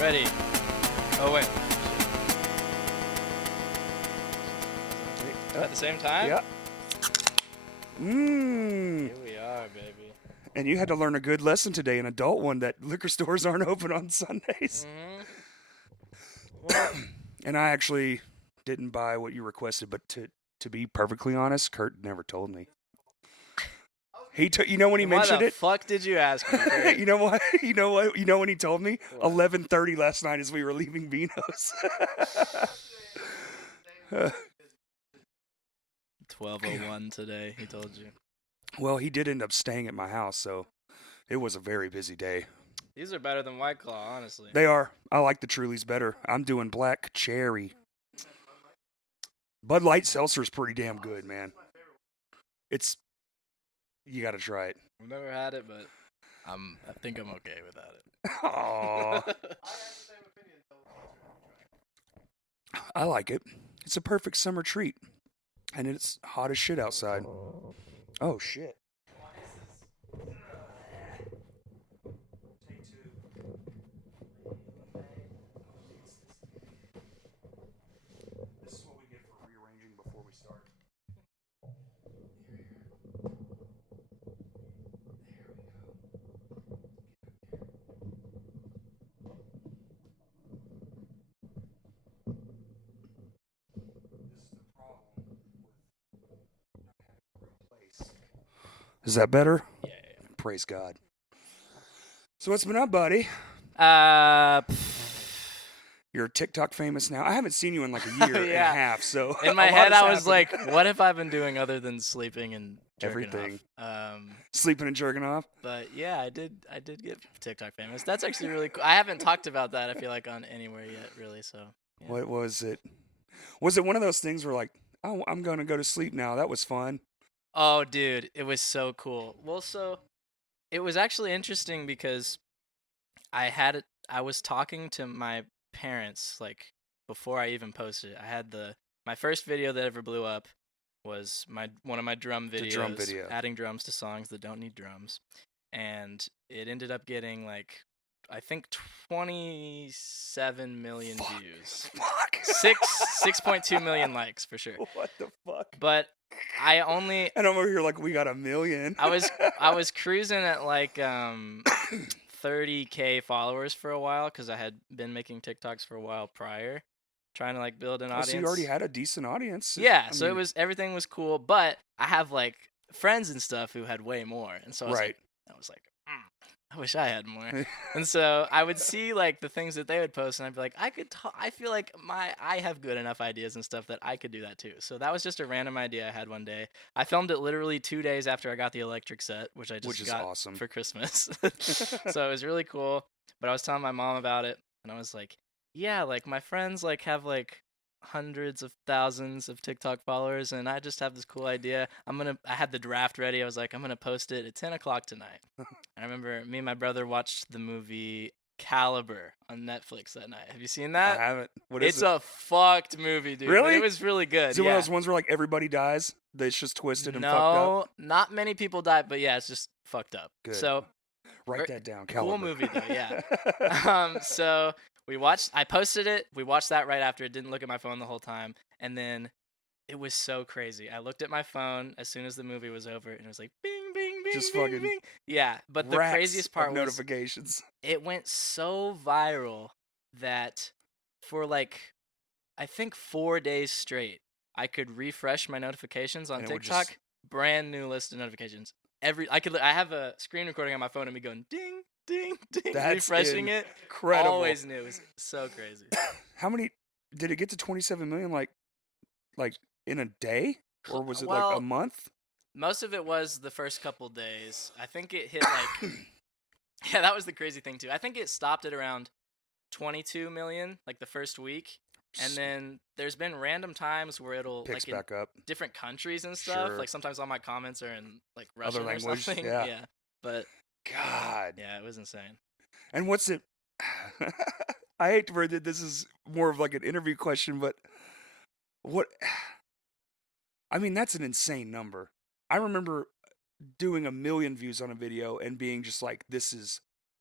Ready. Oh, wait. At the same time? Yeah. Mmm. Here we are, baby. And you had to learn a good lesson today, an adult one, that liquor stores aren't open on Sundays. Mm-hmm. Well, And I actually didn't buy what you requested, but to be perfectly honest, Kurt never told me. You know when he mentioned why the it? fuck did you ask me? Kurt? You know what? You know what? You know when he told me? What? 11:30 last night as we were leaving Vino's. 12:01 today, he told you. Well, he did end up staying at my house, so it was a very busy day. These are better than White Claw, honestly. They are. I like the Trulies better. I'm doing black cherry. Bud Light Seltzer's pretty damn good, man. You got to try it. I've never had it, but I think I'm okay without it. Aww. I like it. It's a perfect summer treat. And it's hot as shit outside. Oh, shit. This is what we get for rearranging before we start. Is that better? Yeah. Praise God. So what's been up, buddy? You're TikTok famous now. I haven't seen you in like a year and a Yeah. half. So In my a lot head, has I was happened. like, what have I been doing other than sleeping and jerking Everything. off? Sleeping and jerking off. But yeah, I did get TikTok famous. That's actually really cool. I haven't talked about that, I feel like, on anywhere yet, really. So. Yeah. What was it? Was it one of those things where like, oh, I'm gonna go to sleep now? That was fun. Oh, dude, it was so cool. Well, so it was actually interesting because I was talking to my parents like before I even posted it. I had my first video that ever blew up was one of my drum videos, The drum video. adding drums to songs that don't need drums, and it ended up getting like I think 27 million views. Fuck. 6.2 million likes for sure. What the fuck? But I only And I'm over here like we got 1 million. I was cruising at like 30K followers for a while because I had been making TikToks for a while prior, trying to like build an audience. So you already had a decent audience. Yeah, I so mean, everything was cool, but I have like friends and stuff who had way more, and so I was like, I wish I had more. And so I would see like the things that they would post, and I'd be like, I feel like I have good enough ideas and stuff that I could do that too. So that was just a random idea I had one day. I filmed it literally 2 days after I got the electric set, which I just got awesome. for Christmas. So it was really cool. But I was telling my mom about it, and I was like, yeah, like my friends like have like hundreds of thousands of TikTok followers, and I just have this cool idea. I had the draft ready. I was like, I'm gonna post it at 10 o'clock tonight. I remember me and my brother watched the movie Caliber on Netflix that night. Have you seen that? I haven't. What is It's it? a fucked movie, dude. Really? It was really good. Is it yeah. one of those ones where like everybody dies? It's just twisted and fucked up? No, not many people died, but yeah, it's just fucked up. Good. So Write that down. cool Caliber. movie though, yeah. So I posted it. We watched that right after. Didn't look at my phone the whole time, and then it was so crazy. I looked at my phone as soon as the movie was over, and it was like bing, bing, bing, Just bing, fucking bing. Yeah, but the Rats craziest part of was notifications. it went so viral that for like I think 4 days straight, I could refresh my notifications on And it would TikTok. just- Brand new list of notifications. I have a screen recording on my phone and me going ding, ding, ding, That's refreshing it. incredible. Always new. It was so crazy. How many did it get to 27 million like in a day? Or was it like Well, a month? Most of it was the first couple days. I think it hit like yeah, that was the crazy thing too. I think it stopped at around 22 million like the first week. And then there's been random times where it'll Picks like in back up. different countries and stuff. Sure. Like sometimes all my comments are in like Other Russian or language, something. yeah. But God. yeah, it was insane. And what's it? I hate to word that this is more of like an interview question, but what? I mean, that's an insane number. I remember doing 1 million views on a video and being just like, this is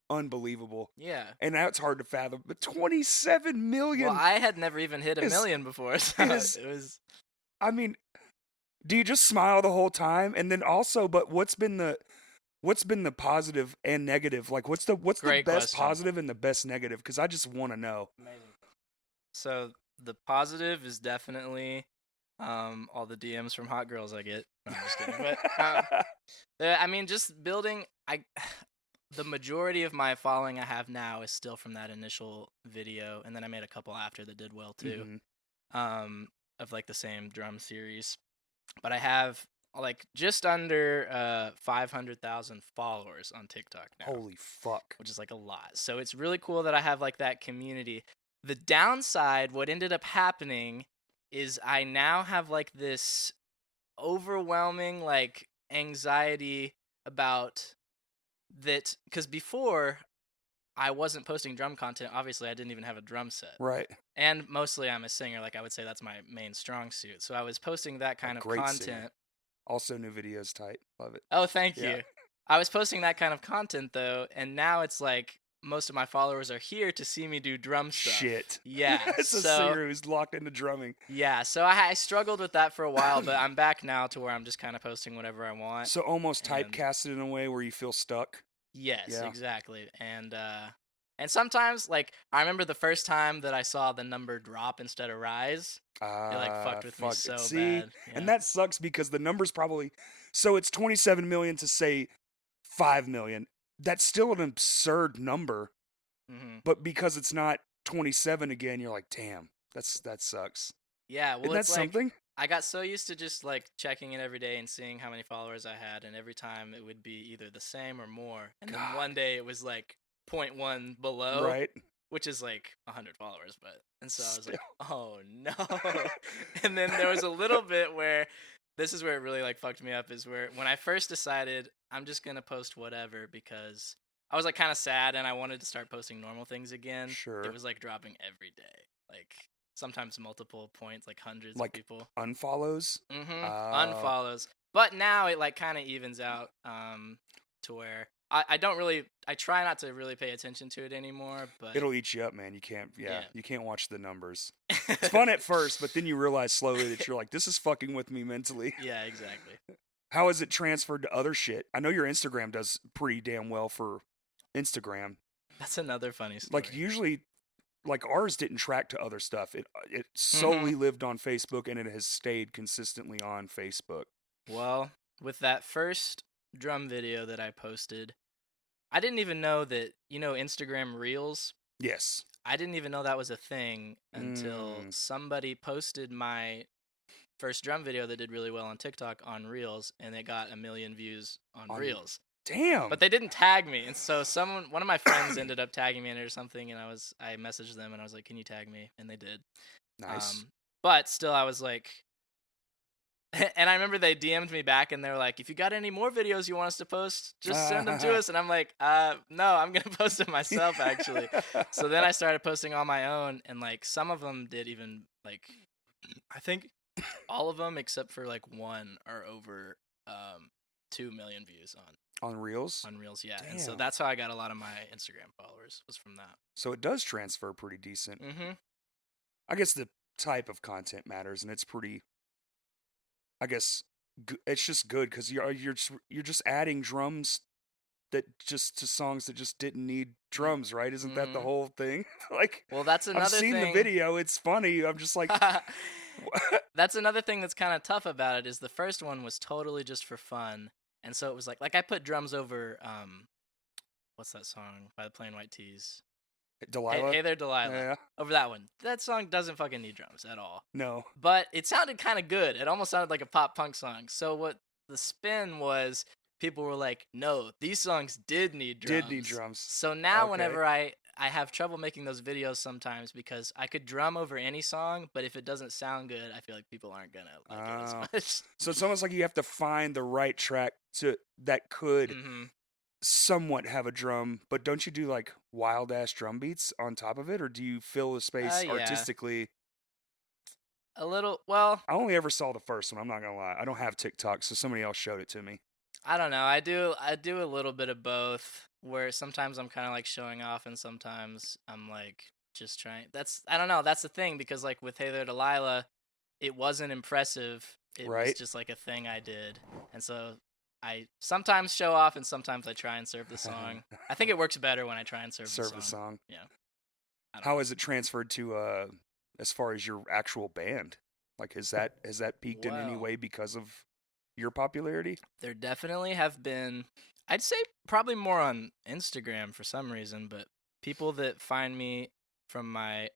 unbelievable. Yeah. And that's hard to fathom. But 27 million Well, I had never even hit a is, million before, so is it was. I mean, do you just smile the whole time? And then also, but what's been the positive and negative? Like what's the Great best question. positive and the best negative? Because I just want to know. Amazing. So the positive is definitely all the DMs from hot girls I get. No, I'm just kidding. But I mean, just building. The majority of my following I have now is still from that initial video, and then I made a couple after that did well too. Of like the same drum series, but I have like just under 500,000 followers on TikTok now. Holy fuck. Which is like a lot. So it's really cool that I have like that community. The downside, what ended up happening is I now have like this overwhelming like anxiety about that, because before I wasn't posting drum content. Obviously I didn't even have a drum set. Right. And mostly I'm a singer. Like I would say that's my main strong suit. So I was posting that kind of Great content. singer. Also new videos tight. Love it. Oh, thank Yeah. you. I was posting that kind of content though, and now it's like most of my followers are here to see me do drum stuff. Shit. Yeah. It's a singer who's locked into drumming. Yeah, so I struggled with that for a while, but I'm back now to where I'm just kind of posting whatever I want. So almost typecasted in a way where you feel stuck. Yes, Yeah. exactly. And sometimes, like, I remember the first time that I saw the number drop instead of rise. It like fucked with me so bad. Yeah. And that sucks because the number's probably, so it's 27 million to say 5 million. That's still an absurd number. But because it's not 27 again, you're like, damn, that sucks. Yeah, well, Isn't that it's like, something? I got so used to just like checking it every day and seeing how many followers I had, and every time it would be either the same or more. And then one day it was like 0.1 below, Right. which is like 100 followers, and so I was like, oh no. And then there was a little bit where this is where it really like fucked me up, is where when I first decided I'm just gonna post whatever, because I was like kind of sad and I wanted to start posting normal things again. Sure. It was like dropping every day, like sometimes multiple points, like hundreds like of people. Unfollows? Unfollows. But now it like kind of evens out to where I don't really, I try not to really pay attention to it anymore, but it'll eat you up, man. You can't, you can't watch the numbers. It's fun at first, but then you realize slowly that you're like, this is fucking with me mentally. Yeah, exactly. How has it transferred to other shit? I know your Instagram does pretty damn well for Instagram. That's another funny story. Like usually, like ours didn't track to other stuff. It solely lived on Facebook, and it has stayed consistently on Facebook. Well, with that first drum video that I posted, I didn't even know that, Instagram Reels? Yes. I didn't even know that was a thing until somebody posted my first drum video that did really well on TikTok on Reels, and it got 1 million views on Reels. Damn. But they didn't tag me, and so one of my friends ended up tagging me in it or something, and I messaged them and I was like, "Can you tag me?" And they did. Nice. But still, I was like, and I remember they DM'd me back, and they were like, "If you got any more videos you want us to post, just send them to us." And I'm like, "No, I'm gonna post them myself, actually." So then I started posting on my own, and like some of them did even like, I think all of them except for like one are over 2 million views on Reels. On Reels, yeah. Damn. And so that's how I got a lot of my Instagram followers, was from that. So it does transfer pretty decent. I guess the type of content matters, and it's pretty. I guess it's just good because you're just adding drums that just to songs that just didn't need drums, right? Isn't that the whole thing? Like, well, that's another I've seen the video. It's funny. I'm just like, that's another thing that's kind of tough about it, is the first one was totally just for fun, and so it was like I put drums over what's that song by the Plain White T's? Delilah. Hey there, Delilah. Yeah. Over that one. That song doesn't fucking need drums at all. No. But it sounded kind of good. It almost sounded like a pop punk song. So what the spin was, people were like, "No, these songs did need drums." So now whenever I have trouble making those videos sometimes, because I could drum over any song, but if it doesn't sound good, I feel like people aren't gonna like it as much. So it's almost like you have to find the right track that could somewhat have a drum, but don't you do like wild ass drum beats on top of it, or do you fill the space artistically? A little. Well, I only ever saw the first one. I'm not gonna lie. I don't have TikTok, so somebody else showed it to me. I don't know. I do a little bit of both. where sometimes I'm kind of like showing off, and sometimes I'm like just trying. I don't know. That's the thing, because like with Hey There Delilah, it wasn't impressive. It was Right? just like a thing I did, and so I sometimes show off, and sometimes I try and serve the song. I think it works better when I try and serve Serve the the song. song. Yeah. How has it transferred to as far as your actual band? Like has that peaked in any Well, way because of your popularity? there definitely have been, I'd say probably more on Instagram for some reason, but people that find me from my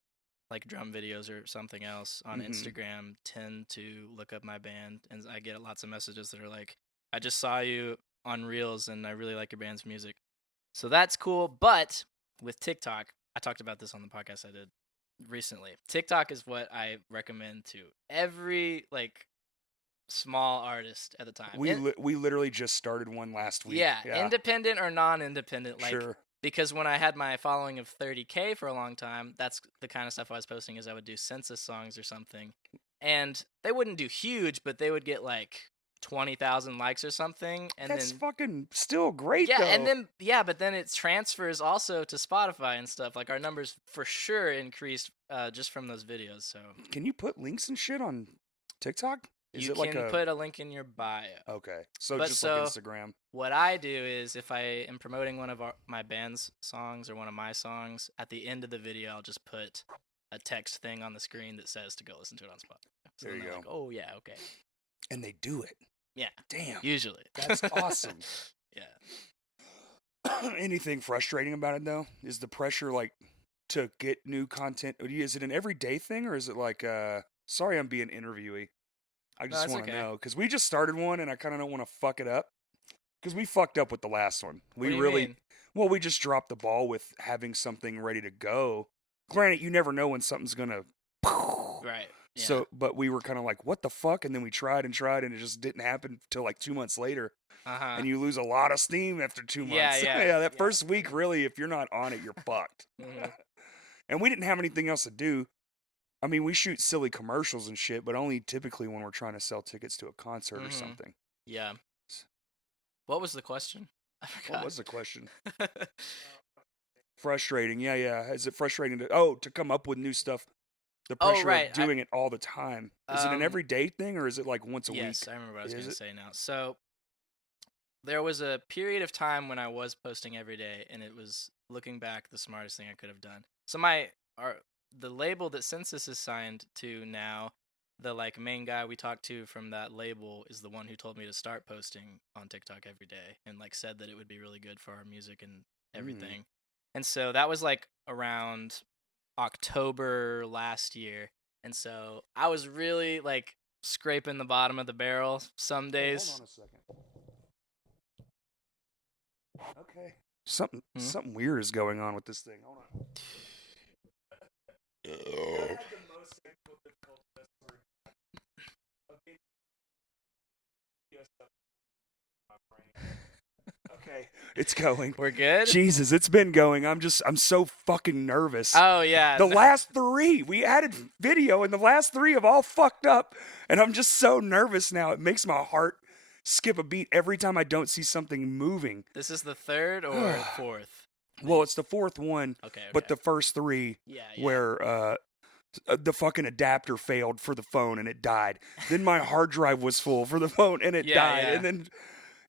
like drum videos or something else on Instagram tend to look up my band, and I get lots of messages that are like, I just saw you on Reels and I really like your band's music. So that's cool. But with TikTok, I talked about this on the podcast I did recently. TikTok is what I recommend to every like small artist at the time. We literally just started one last week. Yeah, independent or non-independent, like Sure. because when I had my following of 30K for a long time, that's the kind of stuff I was posting. Is I would do census songs or something, and they wouldn't do huge, but they would get like 20,000 likes or something, and That's then fucking still great yeah, though. and then but then it transfers also to Spotify and stuff. Like our numbers for sure increased just from those videos. So Can you put links and shit on TikTok? Is you it like can put a link in your bio. Okay. So But just like Instagram. What I do is if I am promoting one of my band's songs or one of my songs, at the end of the video, I'll just put a text thing on the screen that says to go listen to it on Spotify. So there you go. Like, oh, yeah, okay. And they do it. Yeah. Damn. Usually. That's awesome. Yeah. Anything frustrating about it, though? Is the pressure, like, to get new content? Is it an everyday thing, or is it like, sorry I'm being interviewee. I just want to know, because we just started one, and I kind of don't want to fuck it up. Because we fucked up with the last one. What do you mean? Well, we just dropped the ball with having something ready to go. Granted, you never know when something's going to... Right. Yeah. So, but we were kind of like, what the fuck? And then we tried, and it just didn't happen until like 2 months later. Uh-huh. And you lose a lot of steam after 2 months. Yeah. That first week, really, if you're not on it, you're fucked. Mm-hmm. And we didn't have anything else to do. I mean, we shoot silly commercials and shit, but only typically when we're trying to sell tickets to a concert or something. Yeah. What was the question? I forgot. What was the question? Frustrating. Yeah. Is it frustrating to come up with new stuff? The pressure of doing it all the time. Is it an everyday thing, or is it like once a week? Yes, I remember what I was going to say now. So there was a period of time when I was posting every day, and it was, looking back, the smartest thing I could have done. So the label that Census is signed to now, the like main guy we talked to from that label is the one who told me to start posting on TikTok every day, and like said that it would be really good for our music and everything. And so that was like around October last year, and so I was really like scraping the bottom of the barrel some days. Hold on a second. Okay. Something weird is going on with this thing. Hold on. Okay, it's going. We're good? Jesus, it's been going. I'm so fucking nervous. Oh, yeah. The last 3, we added video, and the last 3 have all fucked up, and I'm just so nervous now. It makes my heart skip a beat every time I don't see something moving. This is the 3rd or 4th? Well, it's the 4th one, but the first 3 where the fucking adapter failed for the phone and it died. Then my hard drive was full for the phone and it died. Yeah.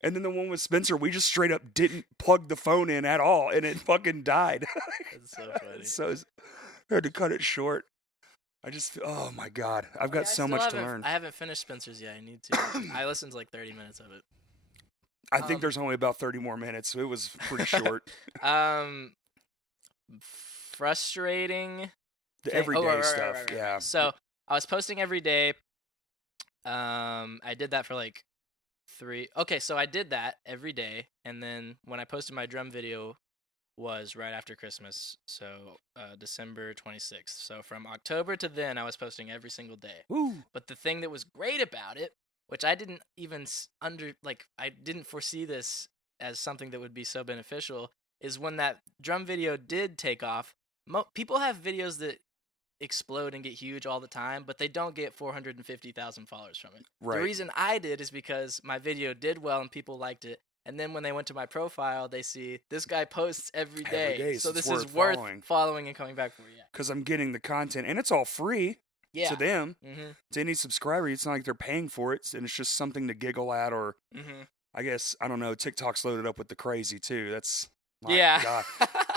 And then the one with Spencer, we just straight up didn't plug the phone in at all, and it fucking died. That's so funny. So I had to cut it short. Oh my God, I've got so much to learn. I haven't finished Spencer's yet. I need to. I listened to like 30 minutes of it. I think there's only about 30 more minutes, so it was pretty short. Frustrating. The everyday stuff, right. yeah. So I was posting every day. I did that for like 3. Okay, so I did that every day, and then when I posted my drum video was right after Christmas, so December 26th. So from October to then, I was posting every single day. Woo. But the thing that was great about it, which I didn't even I didn't foresee this as something that would be so beneficial, is when that drum video did take off, people have videos that explode and get huge all the time, but they don't get 450,000 followers from it. Right. The reason I did is because my video did well and people liked it, And then when they went to my profile, they see this guy posts every day. Every day, so it's this is worth following and coming back for. Yeah. Because I'm getting the content, and it's all free to them. Mm-hmm. To any subscriber, it's not like they're paying for it, and it's just something to giggle at, or I guess, I don't know, TikTok's loaded up with the crazy, too. That's, my God.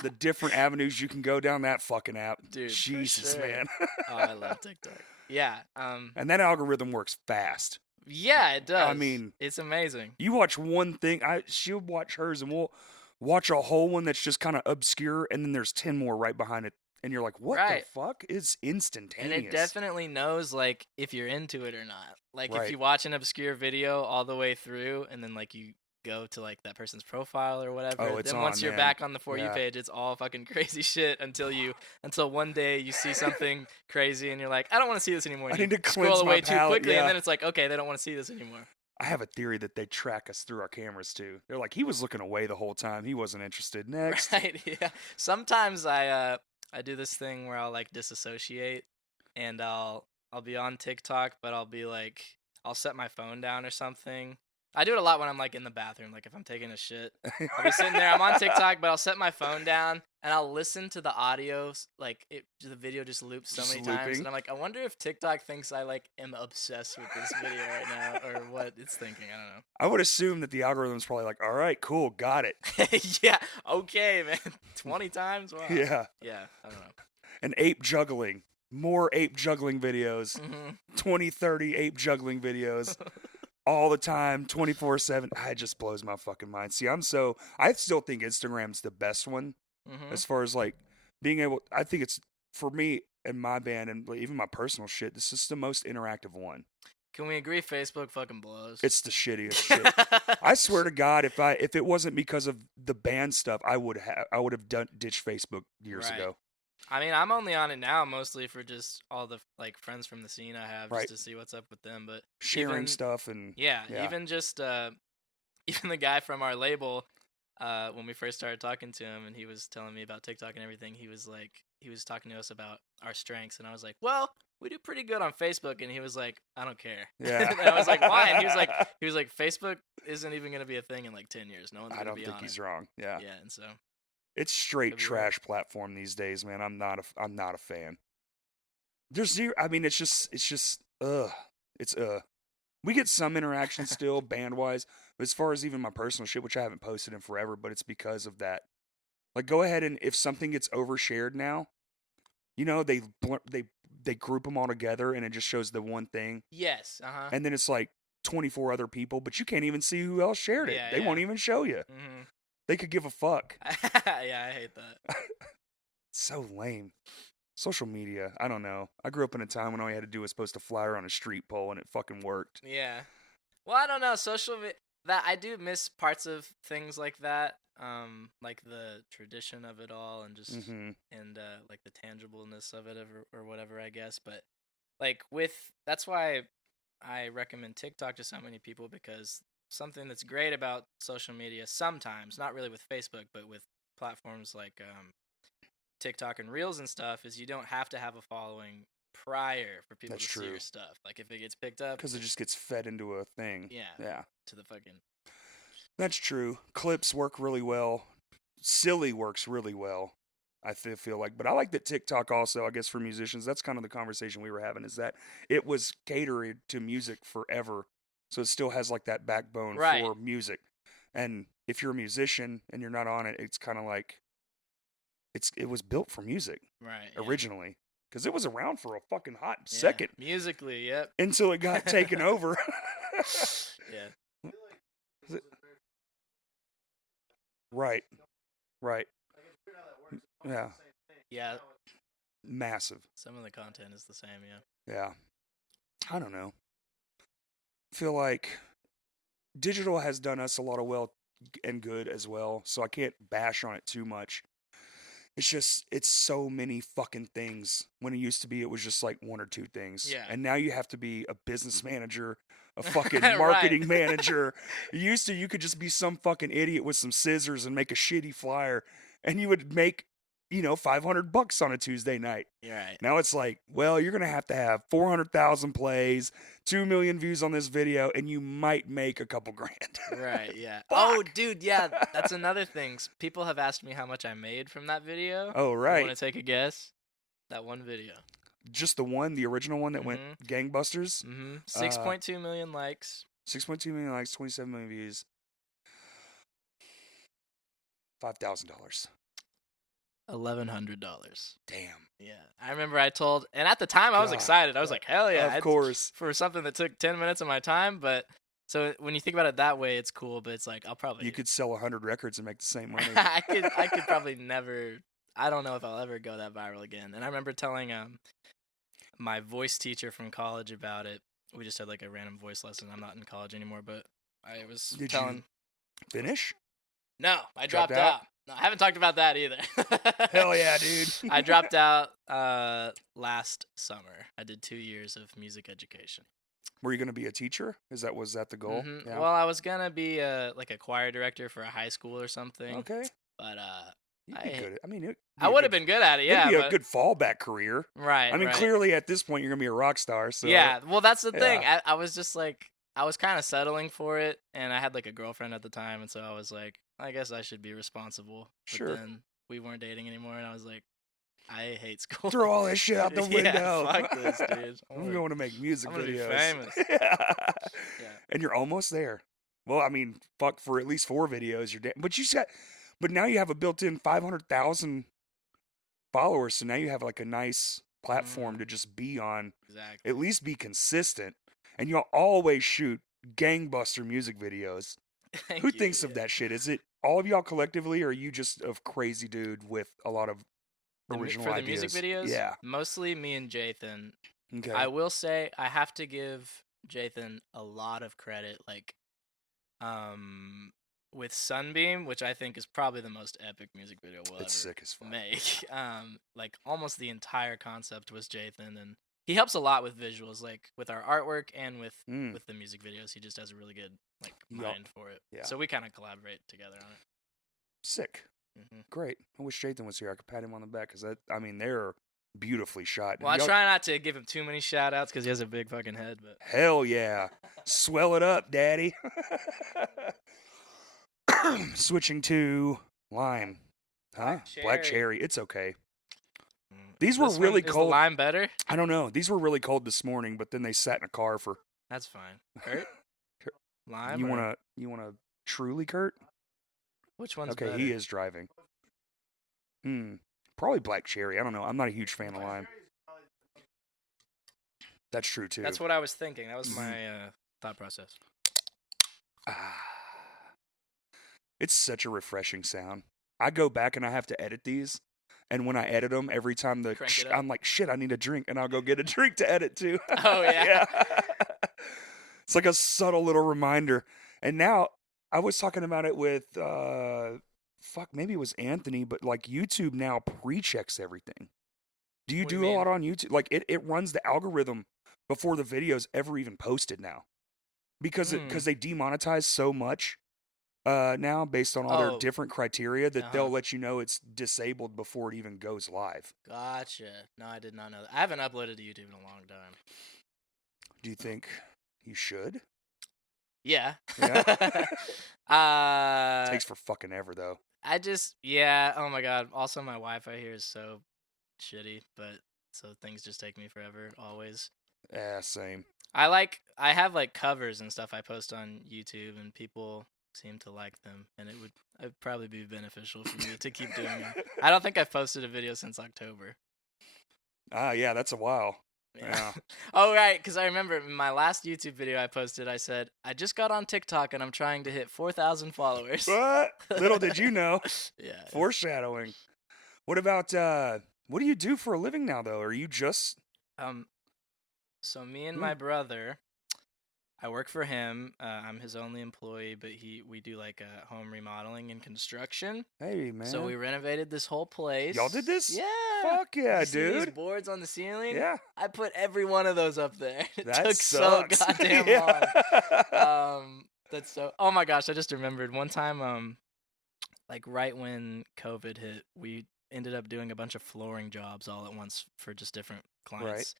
The different avenues you can go down that fucking app. Dude, Jesus, for sure. man. Oh, I love TikTok. Yeah. And that algorithm works fast. Yeah, it does. I mean, it's amazing. You watch one thing, she'll watch hers, and we'll watch a whole one that's just kind of obscure, and then there's 10 more right behind it, and you're like, what the fuck? It's instantaneous. And it definitely knows, like, if you're into it or not. Like, if you watch an obscure video all the way through, and then, like, you go to, like, that person's profile or whatever, then once you're back on the For You page, it's all fucking crazy shit until one day you see something crazy, and you're like, I don't want to see this anymore. I need to scroll away too quickly, and then it's like, okay, they don't want to see this anymore. I have a theory that they track us through our cameras too. They're like, he was looking away the whole time. He wasn't interested. Next. Right, yeah. Sometimes I do this thing where I'll like disassociate, and I'll be on TikTok, but I'll set my phone down or something. I do it a lot when I'm like in the bathroom, like if I'm taking a shit. I'll be sitting there, I'm on TikTok, but I'll set my phone down and I'll listen to the audio, like the video just loops so many times, and I'm like, I wonder if TikTok thinks I like am obsessed with this video right now, or what it's thinking. I don't know. I would assume that the algorithm's probably like, all right, cool, got it. Yeah, okay, man. 20 times? Wow. Yeah. Yeah, I don't know. And ape juggling. More ape juggling videos. 20, 30 ape juggling videos. All the time, 24/7. It just blows my fucking mind. See, I still think Instagram's the best one as far as like being able. I think it's, for me and my band and even my personal shit, this is the most interactive one. Can we agree Facebook fucking blows? It's the shittiest shit. I swear to God, if it wasn't because of the band stuff, I would have ditched Facebook years ago. I mean, I'm only on it now mostly for just all the like friends from the scene I have, just to see what's up with them. But sharing stuff and even just even the guy from our label, when we first started talking to him, and he was telling me about TikTok and everything, he was talking to us about our strengths, and I was like, well, we do pretty good on Facebook, and he was like, I don't care. Yeah. And I was like, why? And he was like, Facebook isn't even gonna be a thing in like 10 years. No one's gonna be on it. I don't think he's wrong. Yeah. Yeah, and so. It's straight trash platform these days, man. I'm not a fan. There's zero. I mean, it's just it's we get some interaction still band wise, but as far as even my personal shit, which I haven't posted in forever, but it's because of that. Like, go ahead, and if something gets overshared now, they group them all together, and it just shows the one thing. Yes. And then it's like 24 other people, but you can't even see who else shared it. They won't even show you. They could give a fuck. Yeah, I hate that. So lame. Social media, I don't know. I grew up in a time when all you had to do was post a flyer on a street pole, and it fucking worked. Yeah. Well, I don't know. That I do miss parts of things like that, like the tradition of it all, and just and like the tangibleness of it, or whatever, I guess. But like that's why I recommend TikTok to so many people, because something that's great about social media sometimes, not really with Facebook, but with platforms like TikTok and Reels and stuff, is you don't have to have a following prior for people see your stuff. Like, if it gets picked up, because it just gets fed into a thing. Yeah. To the fucking. That's true. Clips work really well. Silly works really well, I feel like. But I like that TikTok also, I guess, for musicians, that's kind of the conversation we were having, is that it was catered to music forever. So it still has like that backbone for music. And if you're a musician and you're not on it, it's kind of like it was built for music originally. Because it was around for a fucking hot second. Musically, yep. Until it got taken over. Yeah. Right. Yeah. Yeah. Massive. Some of the content is the same, Yeah. I don't know. I feel like digital has done us a lot of well and good as well, so I can't bash on it too much. It's just, it's so many fucking things. When it used to be, it was just like one or two things. Yeah. And now you have to be a business manager, a fucking marketing manager. You could just be some fucking idiot with some scissors and make a shitty flyer, and you would make $500 on a Tuesday night. Right. Now it's like, well, you're going to have 400,000 plays, 2 million views on this video, and you might make a couple grand. Right, yeah. Fuck. Oh, dude, yeah, that's another thing. People have asked me how much I made from that video. Oh, You right. want to take a guess? That one video. Just the original one that went gangbusters? 6.2 million likes. 6.2 million likes, 27 million views. $5,000. $1,100. Damn. Yeah, I remember I told, and at the time I was excited. I was like, hell yeah. Of course. For something that took 10 minutes of my time, but so when you think about it that way, it's cool, but it's like, You could sell 100 records and make the same money. I could probably never, I don't know if I'll ever go that viral again. And I remember telling my voice teacher from college about it. We just had like a random voice lesson. I'm not in college anymore, but I was Did telling. you finish? No, I dropped out. No, I haven't talked about that either. Hell yeah, dude. I dropped out last summer. I did 2 years of music education. Were you going to be a teacher? Was that the goal? Mm-hmm. Yeah. Well, I was going to be like a choir director for a high school or something. Okay. But You'd be good. I mean, I would have been good at it, yeah. It'd be a good fallback career. Right. I mean, clearly at this point, you're going to be a rock star. So. Yeah, well, that's the thing. I was just like, I was kind of settling for it, and I had like a girlfriend at the time, and so I was like, I guess I should be responsible. Sure. But then we weren't dating anymore, and I was like, I hate school. Throw all this shit out the window. Yeah, fuck this, dude. I'm going to make music videos. Be famous. Yeah. And you're almost there. Well, I mean, fuck, for at least 4 videos, but now you have a built-in 500,000 followers, so now you have like a nice platform to just be on. Exactly. At least be consistent, and you'll always shoot gangbuster music videos. Who thinks of that shit? Is it all of y'all collectively, or are you just a crazy dude with a lot of original ideas? For the music videos? Yeah. Mostly me and Jathan. Okay. I will say I have to give Jathan a lot of credit, like, with Sunbeam, which I think is probably the most epic music video we'll ever sick as fuck. make. Like almost the entire concept was Jathan, and he helps a lot with visuals, like with our artwork and with the music videos. He just has a really good mind for it. Yeah. So we kind of collaborate together on it. Sick. Mm-hmm. Great. I wish Jathan was here. I could pat him on the back because they're beautifully shot. Well, I try not to give him too many shout outs because he has a big fucking head. But hell yeah, swell it up, daddy. Switching to lime, huh? Black cherry. It's okay. These were really cold. Is the lime better? I don't know. These were really cold this morning, but then they sat in a car for. That's fine. Kurt? Lime? You wanna truly, Kurt? Which one's okay? Better? He is driving. Probably black cherry. I don't know. I'm not a huge fan of lime. That's true too. That's what I was thinking. That was my thought process. It's such a refreshing sound. I go back and I have to edit these. And when I edit them, every time I'm like, shit, I need a drink. And I'll go get a drink to edit too. Oh, yeah. It's like a subtle little reminder. And now, I was talking about it with, maybe it was Anthony, but like YouTube now pre-checks everything. Do you do a lot on YouTube? Like it runs the algorithm before the video's ever even posted now. Because they demonetize so much. Now, based on all their different criteria, that they'll let you know it's disabled before it even goes live. Gotcha. No, I did not know that. I haven't uploaded to YouTube in a long time. Do you think you should? Yeah. Takes for fucking ever, though. Oh my god. Also, my Wi-Fi here is so shitty, so things just take me forever, always. Yeah, same. I have like covers and stuff I post on YouTube, and people seem to like them, and it'd probably be beneficial for me to keep doing them. I don't think I've posted a video since October. Yeah, that's a while. Yeah. Oh, right, because I remember in my last YouTube video I posted, I said, I just got on TikTok and I'm trying to hit 4,000 followers. What? Little did you know. Yeah. Foreshadowing. What about, what do you do for a living now, though? Are you just... So me and my brother... I work for him. I'm his only employee, but we do like home remodeling and construction. Hey, man. So we renovated this whole place. Y'all did this? Yeah. Fuck yeah, dude. See these boards on the ceiling? Yeah. I put every one of those up there. It that took sucks. so goddamn long. That's so. Oh my gosh! I just remembered one time. Like right when COVID hit, we ended up doing a bunch of flooring jobs all at once for just different Right. clients.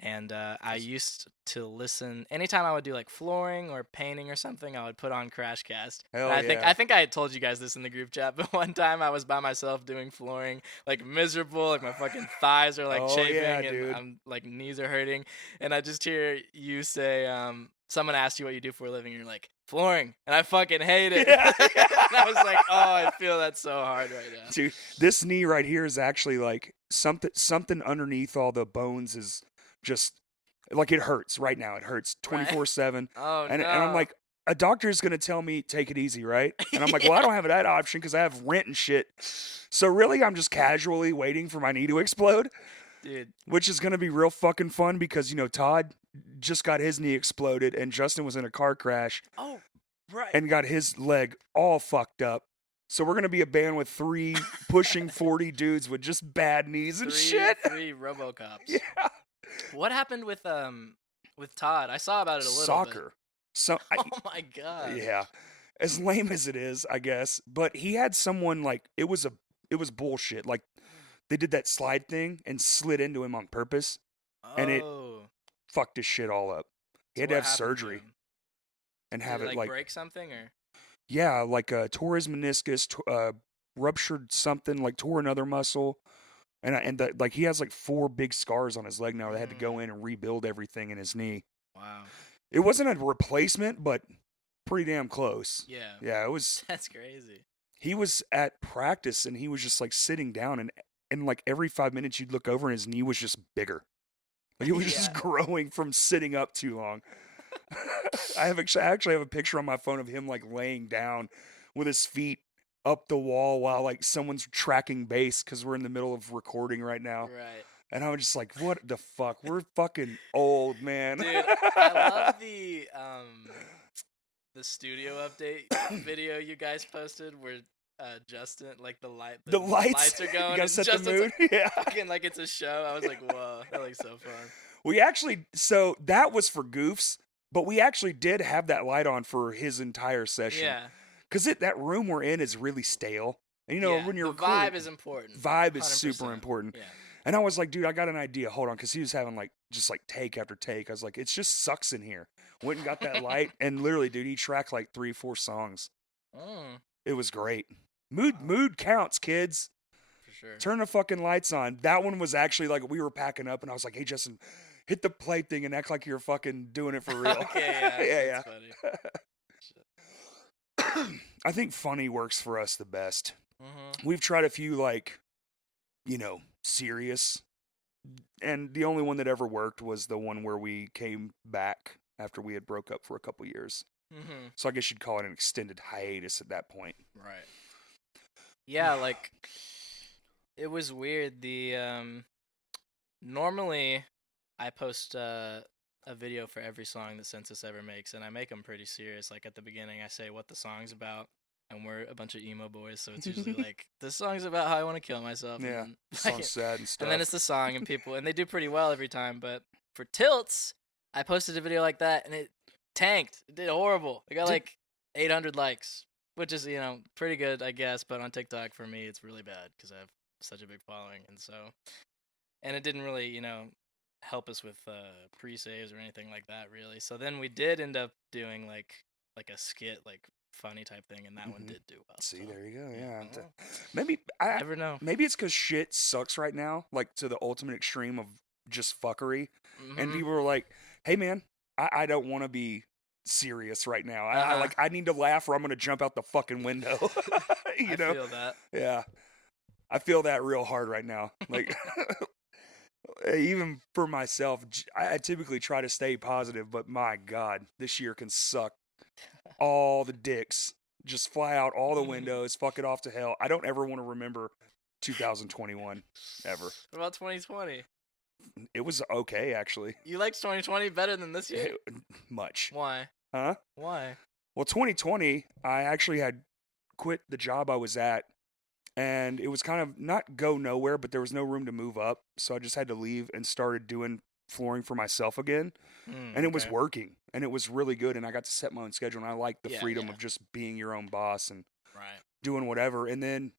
And I used to listen anytime I would do like flooring or painting or something. I would put on Crashcast. Hell And yeah. I think I had told you guys this in the group chat, but one time I was by myself doing flooring, like miserable, like my fucking thighs are like Oh, chafing yeah, and dude. I'm like knees are hurting, and I just hear you say, someone asked you what you do for a living, and you're like flooring, and I fucking hate it. Yeah, And I was like, oh, I feel that so hard right now. Dude, this knee right here is actually like something underneath all the bones is just like it hurts right now. It hurts 24/7. Oh And no. I'm like, a doctor's going to tell me take it easy, right? And I'm like, well, I don't have that option cuz I have rent and shit. So really I'm just casually waiting for my knee to explode. Dude. Which is going to be real fucking fun because, you know, Todd just got his knee exploded and Justin was in a car crash. Oh, right. And got his leg all fucked up. So we're going to be a band with 3 pushing 40 dudes with just bad knees and shit. 3 RoboCops. Yeah. What happened with Todd? I saw about it a little Soccer. bit. Oh my god. Yeah. As lame as it is, I guess, but he had someone like it was bullshit. Like they did that slide thing and slid into him on purpose and it fucked his shit all up. He had to have surgery and have did it like break something or yeah, like tore his meniscus, ruptured something, like tore another muscle, and like he has like 4 big scars on his leg now. They had to go in and rebuild everything in his knee. Wow. It wasn't a replacement, but pretty damn close. Yeah. Yeah, it was. That's crazy. He was at practice and he was just like sitting down and like every 5 minutes you'd look over and his knee was just bigger. Like it was just growing from sitting up too long. I actually have a picture on my phone of him like laying down with his feet up the wall while like someone's tracking bass because we're in the middle of recording right now. Right. And I was just like, what the fuck? We're fucking old, man. Dude, I love the studio update video you guys posted where Justin, like the lights are going. You gotta set Justin's the mood. Like, yeah. fucking like it's a show. I was like, whoa, that looks so fun. We actually, so that was for goofs, but we actually did have that light on for his entire session. Yeah. Because that room we're in is really stale. And you know, when you're the vibe is important. Vibe is 100%. super important. Yeah. And I was like, dude, I got an idea. Hold on. Because he was having like, just like take after take. I was like, it just sucks in here. Went and got that light. And literally, dude, he tracked like 3-4 songs. It was great. Mood counts, kids. For sure. Turn the fucking lights on. That one was actually like, we were packing up and I was like, hey, Justin, hit the play thing and act like you're fucking doing it for real. Okay, yeah. yeah. Funny. I think funny works for us the best. Mm-hmm. We've tried a few like, you know, serious. And the only one that ever worked was the one where we came back after we had broke up for a couple years. Mm-hmm. So I guess you'd call it an extended hiatus at that point. Right. Yeah, like it was weird. Normally I post a video for every song that Census ever makes, and I make them pretty serious. Like at the beginning, I say what the song's about, and we're a bunch of emo boys, so it's usually like this song's about how I want to kill myself. Yeah, and song's sad and stuff. And then it's the song, and they do pretty well every time. But for Tilts, I posted a video like that, and it tanked. It did horrible. It got like 800 likes, which is, you know, pretty good, I guess. But on TikTok, for me, it's really bad because I have such a big following, and it didn't really, you know, help us with pre-saves or anything like that, really. So then we did end up doing like a skit, like funny type thing, and that one did do well. See, so. there you go. Yeah. Well, maybe I never know. Maybe it's because shit sucks right now, like to the ultimate extreme of just fuckery, and people are like, "Hey, man, I don't want to be serious right now. I need to laugh, or I'm gonna jump out the fucking window." you know? I feel that. Yeah, I feel that real hard right now. Like, even for myself, I typically try to stay positive, but my God, this year can suck. All the dicks just fly out all the windows, fuck it off to hell. I don't ever want to remember 2021 ever. What about 2020? It was okay, actually. You liked 2020 better than this year? Much. Why? Huh? Why? Well, 2020, I actually had quit the job I was at, and it was kind of not go nowhere, but there was no room to move up, so I just had to leave and started doing flooring for myself again. And it was working, and it was really good, and I got to set my own schedule, and I liked the freedom of just being your own boss and doing whatever. And then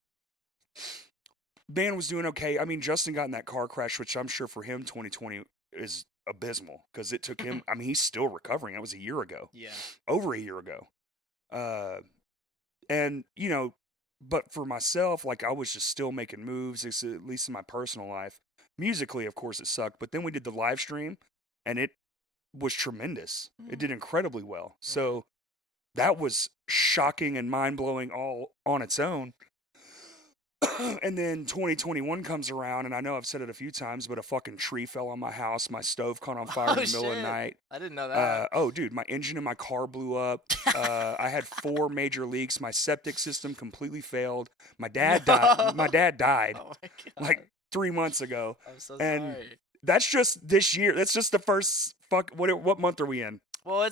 band was doing okay. I mean, Justin got in that car crash, which I'm sure for him 2020 is abysmal because it took him. I mean, he's still recovering. That was a year ago. Yeah. Over a year ago. And but for myself, like I was just still making moves, at least in my personal life. Musically, of course, it sucked. But then we did the live stream, and it was tremendous. It did incredibly well. So that was shocking and mind blowing all on its own. And then 2021 comes around, and I know I've said it a few times, but a fucking tree fell on my house. My stove caught on fire in the middle of the night. I didn't know that. Oh, dude, my engine in my car blew up. I had 4 major leaks. My septic system completely failed. My dad died. My dad died Oh my God. like 3 months ago. I'm so And sorry. that's just this year. That's just the first What month are we in? Well,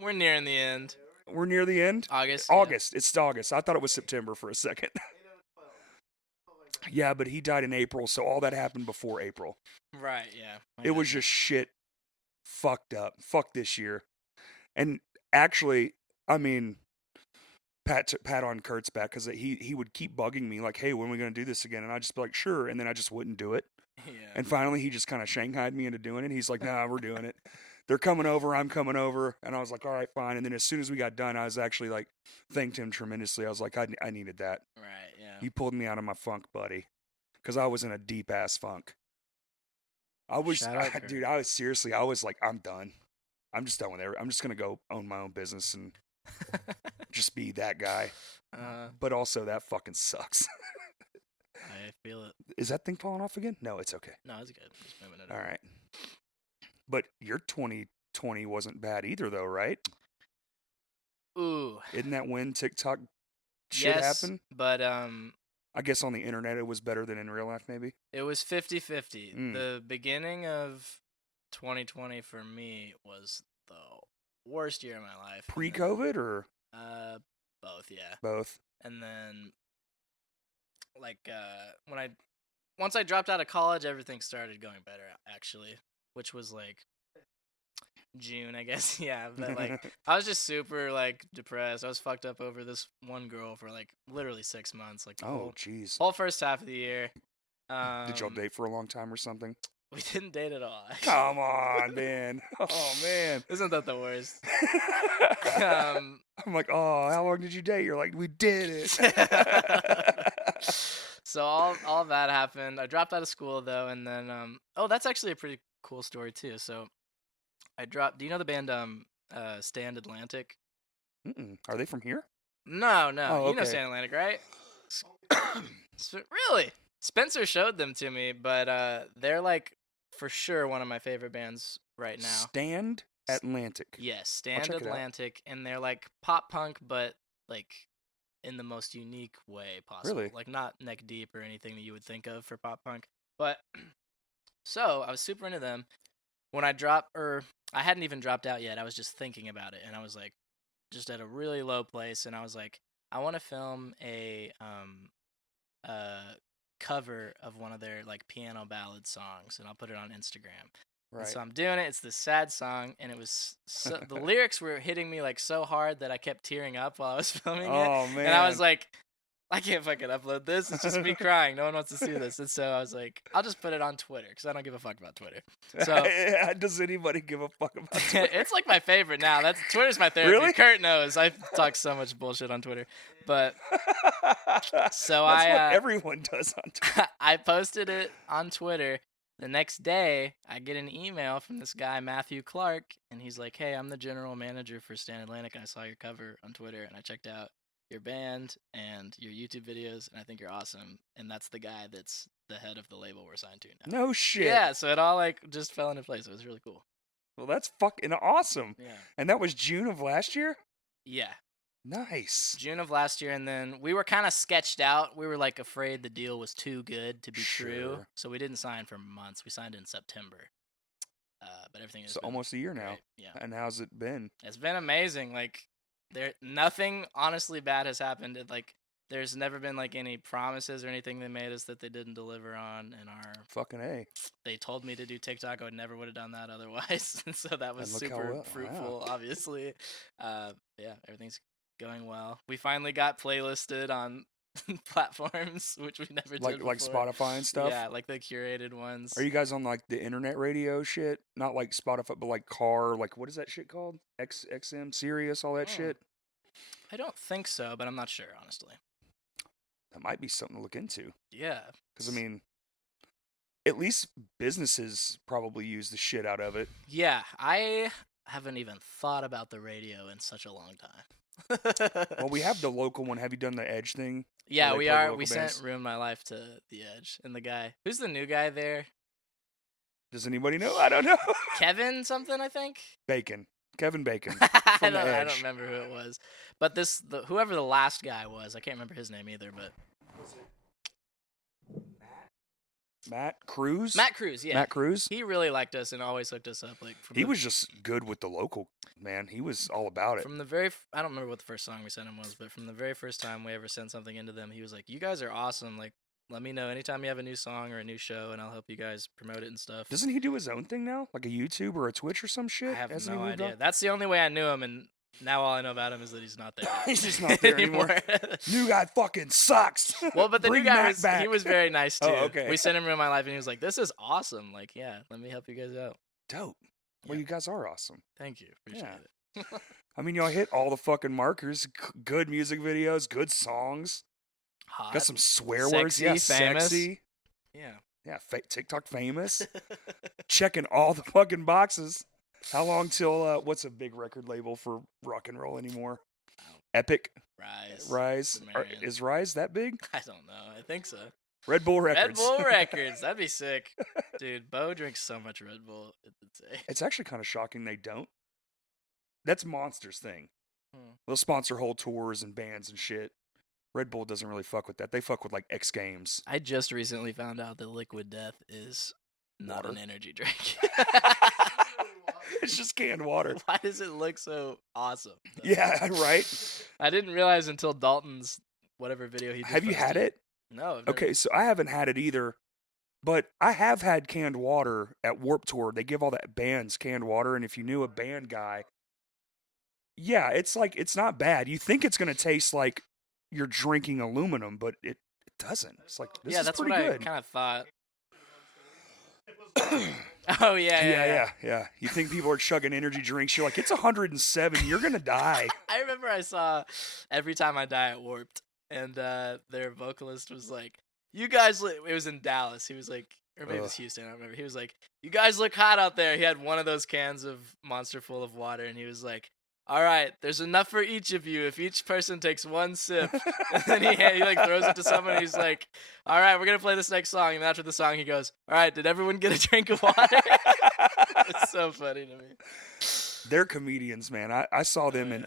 we're nearing the end. We're near the end. August. August. Yeah. It's August. I thought it was September for a second. Yeah, but he died in April, so all that happened before April. Right, yeah. It was just shit fucked up. Fuck this year. And actually, I mean, pat on Kurt's back because he would keep bugging me like, hey, when are we going to do this again? And I'd just be like, sure. And then I just wouldn't do it. Yeah. And finally, he just kind of shanghaied me into doing it. He's like, nah, we're doing it. They're coming over. I'm coming over. And I was like, all right, fine. And then as soon as we got done, I was actually like, thanked him tremendously. I was like, I needed that. Right, yeah. He pulled me out of my funk, buddy, because I was in a deep ass funk. I was, dude, I was like, I'm done. I'm just done with it. I'm just going to go own my own business and just be that guy. But also, that fucking sucks. I feel it. Is that thing falling off again? No, it's okay. No, it's good. Just moving it All over. right. But your 2020 wasn't bad either, though, right? Ooh. Isn't that when TikTok shit happened? But I guess on the internet it was better than in real life, maybe? It was 50-50. The beginning of 2020 for me was the worst year of my life. Pre-COVID or? Both, yeah. Both. And then, like, once I dropped out of college, everything started going better, actually, which was, like, June, I guess. Yeah, but, like, I was just super, like, depressed. I was fucked up over this one girl for, like, literally 6 months. Like, oh, jeez. Whole first half of the year. Did y'all date for a long time or something? We didn't date at all. Actually. Come on, man. Oh, man. Isn't that the worst? I'm like, oh, how long did you date? You're like, we did it. So all that happened. I dropped out of school, though, and then, that's actually a pretty cool story, too. So I dropped, do you know the band, Stand Atlantic? Are they from here? No. Oh, okay. You know Stand Atlantic, right? Really? Spencer showed them to me, but they're, like, for sure one of my favorite bands right now. Stand Atlantic. Yes, Stand Atlantic, and they're like pop punk, but like in the most unique way possible. Really? Like not neck deep or anything that you would think of for pop punk. But so I was super into them. When I hadn't even dropped out yet. I was just thinking about it, and I was like, just at a really low place, and I was like, I want to film a cover of one of their like piano ballad songs, and I'll put it on Instagram. Right. And so I'm doing it. It's this sad song, and it was the lyrics were hitting me like so hard that I kept tearing up while I was filming it. Oh man! And I was like, I can't fucking upload this. It's just me crying. No one wants to see this. And so I was like, I'll just put it on Twitter because I don't give a fuck about Twitter. So does anybody give a fuck about Twitter? It's like my favorite now. Twitter's my therapy. Really? Kurt knows. I talk so much bullshit on Twitter. But so That's what everyone does on Twitter. I posted it on Twitter. The next day, I get an email from this guy, Matthew Clark, and he's like, hey, I'm the general manager for Stand Atlantic, and I saw your cover on Twitter, and I checked out your band and your YouTube videos, and I think you're awesome. And that's the guy that's the head of the label we're signed to now. No shit. Yeah, so it all like just fell into place. It was really cool. Well, that's fucking awesome. Yeah. And that was June of last year? Yeah. Nice. June of last year, and then we were kind of sketched out. We were like afraid the deal was too good to be true, so we didn't sign for months. We signed in September. But everything is so almost a year now. Great. Yeah. And how's it been? It's been amazing. Like nothing honestly bad has happened. There's never been like any promises or anything they made us that they didn't deliver on. And fucking A. They told me to do TikTok. I never would have done that otherwise. So that was super fruitful, obviously. Yeah, everything's going well. We finally got playlisted on platforms, which we never did like before. Spotify and stuff? Yeah, like the curated ones. Are you guys on like the internet radio shit? Not like Spotify, but like car, like what is that shit called? XM, Sirius, all that shit? I don't think so, but I'm not sure, honestly. That might be something to look into. Yeah. Because, I mean, at least businesses probably use the shit out of it. Yeah, I haven't even thought about the radio in such a long time. Well, we have the local one. Have you done the Edge thing? Yeah, we are. We sent Ruin My Life to the Edge. And the guy, who's the new guy there? Does anybody know? I don't know. Kevin something, I think? Bacon. Kevin Bacon. I don't remember who it was. But whoever the last guy was, I can't remember his name either, but... Matt Cruz? Matt Cruz, yeah. Matt Cruz? He really liked us and always hooked us up. He was just good with the local, man. He was all about it. From the I don't remember what the first song we sent him was, but from the very first time we ever sent something into them, he was like, you guys are awesome. Like, let me know anytime you have a new song or a new show, and I'll help you guys promote it and stuff. Doesn't he do his own thing now? Like a YouTube or a Twitch or some shit? I have no idea. That's the only way I knew him, and now all I know about him is that he's not there. He's just not there anymore. New guy fucking sucks. Well, but the new guy he was very nice too. Oh, okay. We sent him Ruin My Life, and he was like, "This is awesome. Like, yeah, let me help you guys out." Dope. Well, you guys are awesome. Thank you. Appreciate it. I mean, y'all hit all the fucking markers. Good music videos, good songs. Hot. Got some swear sexy, words. Yeah, famous. sexy. Yeah. Yeah, TikTok famous. Checking all the fucking boxes. How long till, what's a big record label for rock and roll anymore? Epic? Rise. Is Rise that big? I don't know. I think so. Red Bull Records. Red Bull Records. That'd be sick. Dude, Bo drinks so much Red Bull. It's actually kind of shocking they don't. That's Monster's thing. They'll sponsor whole tours and bands and shit. Red Bull doesn't really fuck with that. They fuck with like X Games. I just recently found out that Liquid Death is not an energy drink. It's just canned water. Why does it look so awesome? Though? Yeah, right? I didn't realize until Dalton's whatever video he did. Have you had it? No. Okay, so I haven't had it either. But I have had canned water at Warped Tour. They give all that bands canned water, and if you knew a band guy, yeah, it's like, it's not bad. You think it's going to taste like you're drinking aluminum, but it doesn't. It's like, this is pretty good. I kind of thought. Oh, yeah. You think people are chugging energy drinks. You're like, it's 107. You're going to die. I remember I saw Every Time I Die at Warped, and their vocalist was like, you guys, it was in Dallas. He was like, or maybe it was Houston, I don't remember. He was like, you guys look hot out there. He had one of those cans of Monster full of water, and he was like, all right, there's enough for each of you if each person takes one sip. And then he like throws it to someone, and he's like, all right, we're going to play this next song. And after the song, he goes, all right, did everyone get a drink of water? It's so funny to me. They're comedians, man. I saw them in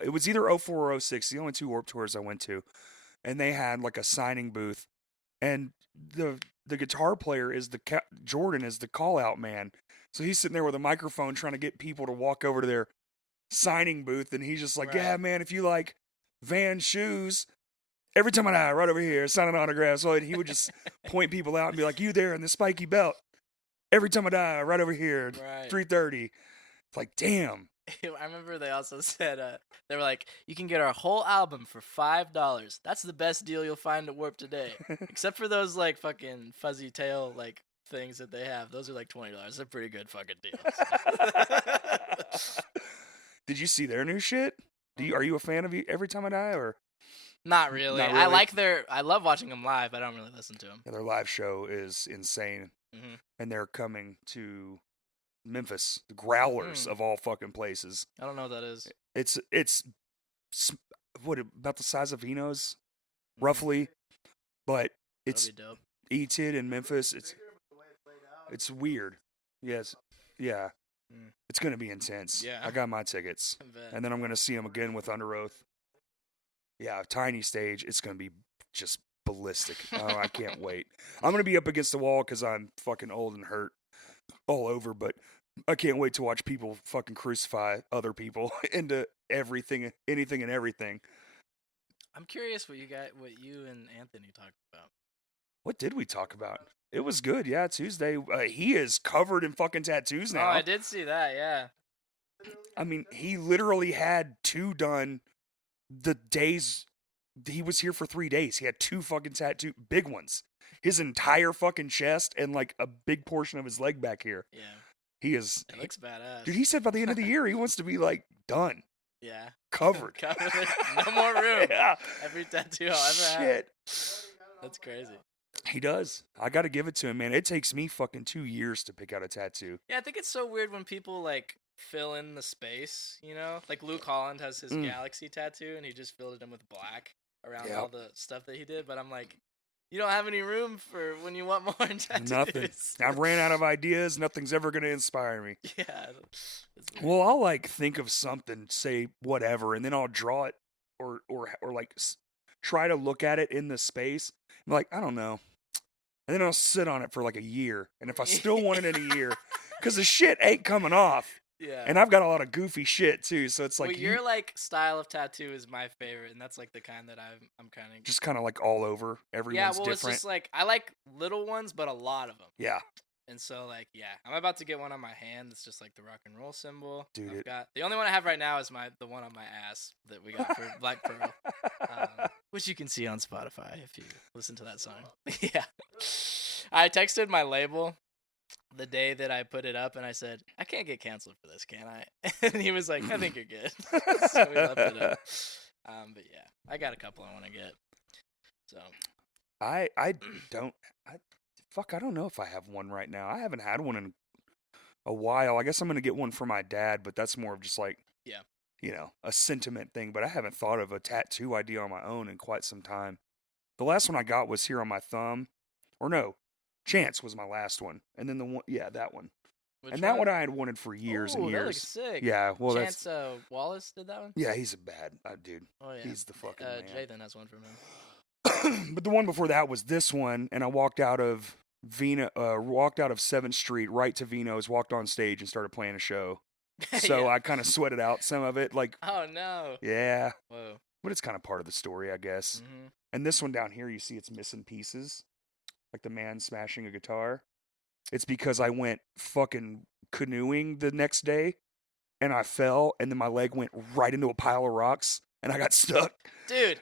it was either 04 or 06, the only two Warped Tours I went to. And they had like a signing booth. And the guitar player is Jordan is the call out man. So he's sitting there with a microphone trying to get people to walk over to their signing booth, and he's just like, yeah, man, if you like Van shoes, every time I die, right over here, signing autographs. So he would just point people out and be like, you there in the spiky belt, every time I die, right over here, 3:30. It's like, damn. I remember they also said, they were like, you can get our whole album for $5. That's the best deal you'll find at Warp today. Except for those, like, fucking fuzzy tail, like, things that they have. Those are like $20. They're pretty good fucking deals. Did you see their new shit? Are you a fan of Every Time I Die, or? Not really. I love watching them live, but I don't really listen to them. Yeah, their live show is insane. Mm-hmm. And they're coming to Memphis, the Growlers of all fucking places. I don't know what that is. It's what, about the size of Vino's, roughly, but it's E-Tid in Memphis. It's weird. Yes. Yeah. It's going to be intense. Yeah. I got my tickets. And then I'm going to see them again with Under Oath. Yeah, tiny stage. It's going to be just ballistic. Oh, I can't wait. I'm going to be up against the wall because I'm fucking old and hurt all over, but I can't wait to watch people fucking crucify other people into everything, anything and everything. I'm curious what you and Anthony talked about. What did we talk about? It was good, yeah. Tuesday, he is covered in fucking tattoos now. Oh, I did see that, yeah. I mean, he literally had 2 done the days he was here for 3 days. He had 2 fucking big ones. His entire fucking chest and like a big portion of his leg back here. Yeah. He is. It looks badass. Dude, he said by the end of the year he wants to be like done. Yeah. Covered. No more room. Yeah. Every tattoo I'll ever have. That's crazy. He does. I got to give it to him, man. It takes me fucking 2 years to pick out a tattoo. Yeah, I think it's so weird when people like fill in the space, you know? Like Luke Holland has his galaxy tattoo and he just filled it in with black around all the stuff that he did, but I'm like, you don't have any room for when you want more tattoos. Nothing. I've ran out of ideas. Nothing's ever going to inspire me. Yeah. Well, I'll like think of something, say whatever, and then I'll draw it or like try to look at it in the space. I'm like, I don't know. And then I'll sit on it for like a year. And if I still want it in a year, because the shit ain't coming off. Yeah. And I've got a lot of goofy shit too. So it's like. Well, your like style of tattoo is my favorite. And that's like the kind that I'm kind of. Just kind of like all over. Everyone's different. It's just like, I like little ones, but a lot of them. Yeah. And so like, yeah, I'm about to get one on my hand. It's just like the rock and roll symbol. Dude, the only one I have right now is the one on my ass that we got for Black Pearl, which you can see on Spotify if you listen to that song. Yeah, I texted my label the day that I put it up, and I said, I can't get canceled for this, can I? And he was like, I think you're good. So we left it up. But yeah, I got a couple I want to get. So I don't. I don't know if I have one right now. I haven't had one in a while. I guess I'm going to get one for my dad, but that's more of just like, a sentiment thing. But I haven't thought of a tattoo idea on my own in quite some time. The last one I got was here on my thumb. Or no, Chance was my last one. And then that one. That one I had wanted for years and years. That looks sick. Yeah, well, Chance Wallace did that one? Yeah, he's a bad dude. Oh, yeah. He's the fucking man. Jathan has one from him. But the one before that was this one, and I walked out of 7th Street right to Vino's, walked on stage and started playing a show. So I kind of sweated out some of it. Like, oh no. Yeah. Whoa. But it's kind of part of the story, I guess. Mm-hmm. And this one down here, you see it's missing pieces, like the man smashing a guitar. It's because I went fucking canoeing the next day, and I fell, and then my leg went right into a pile of rocks, and I got stuck. Dude.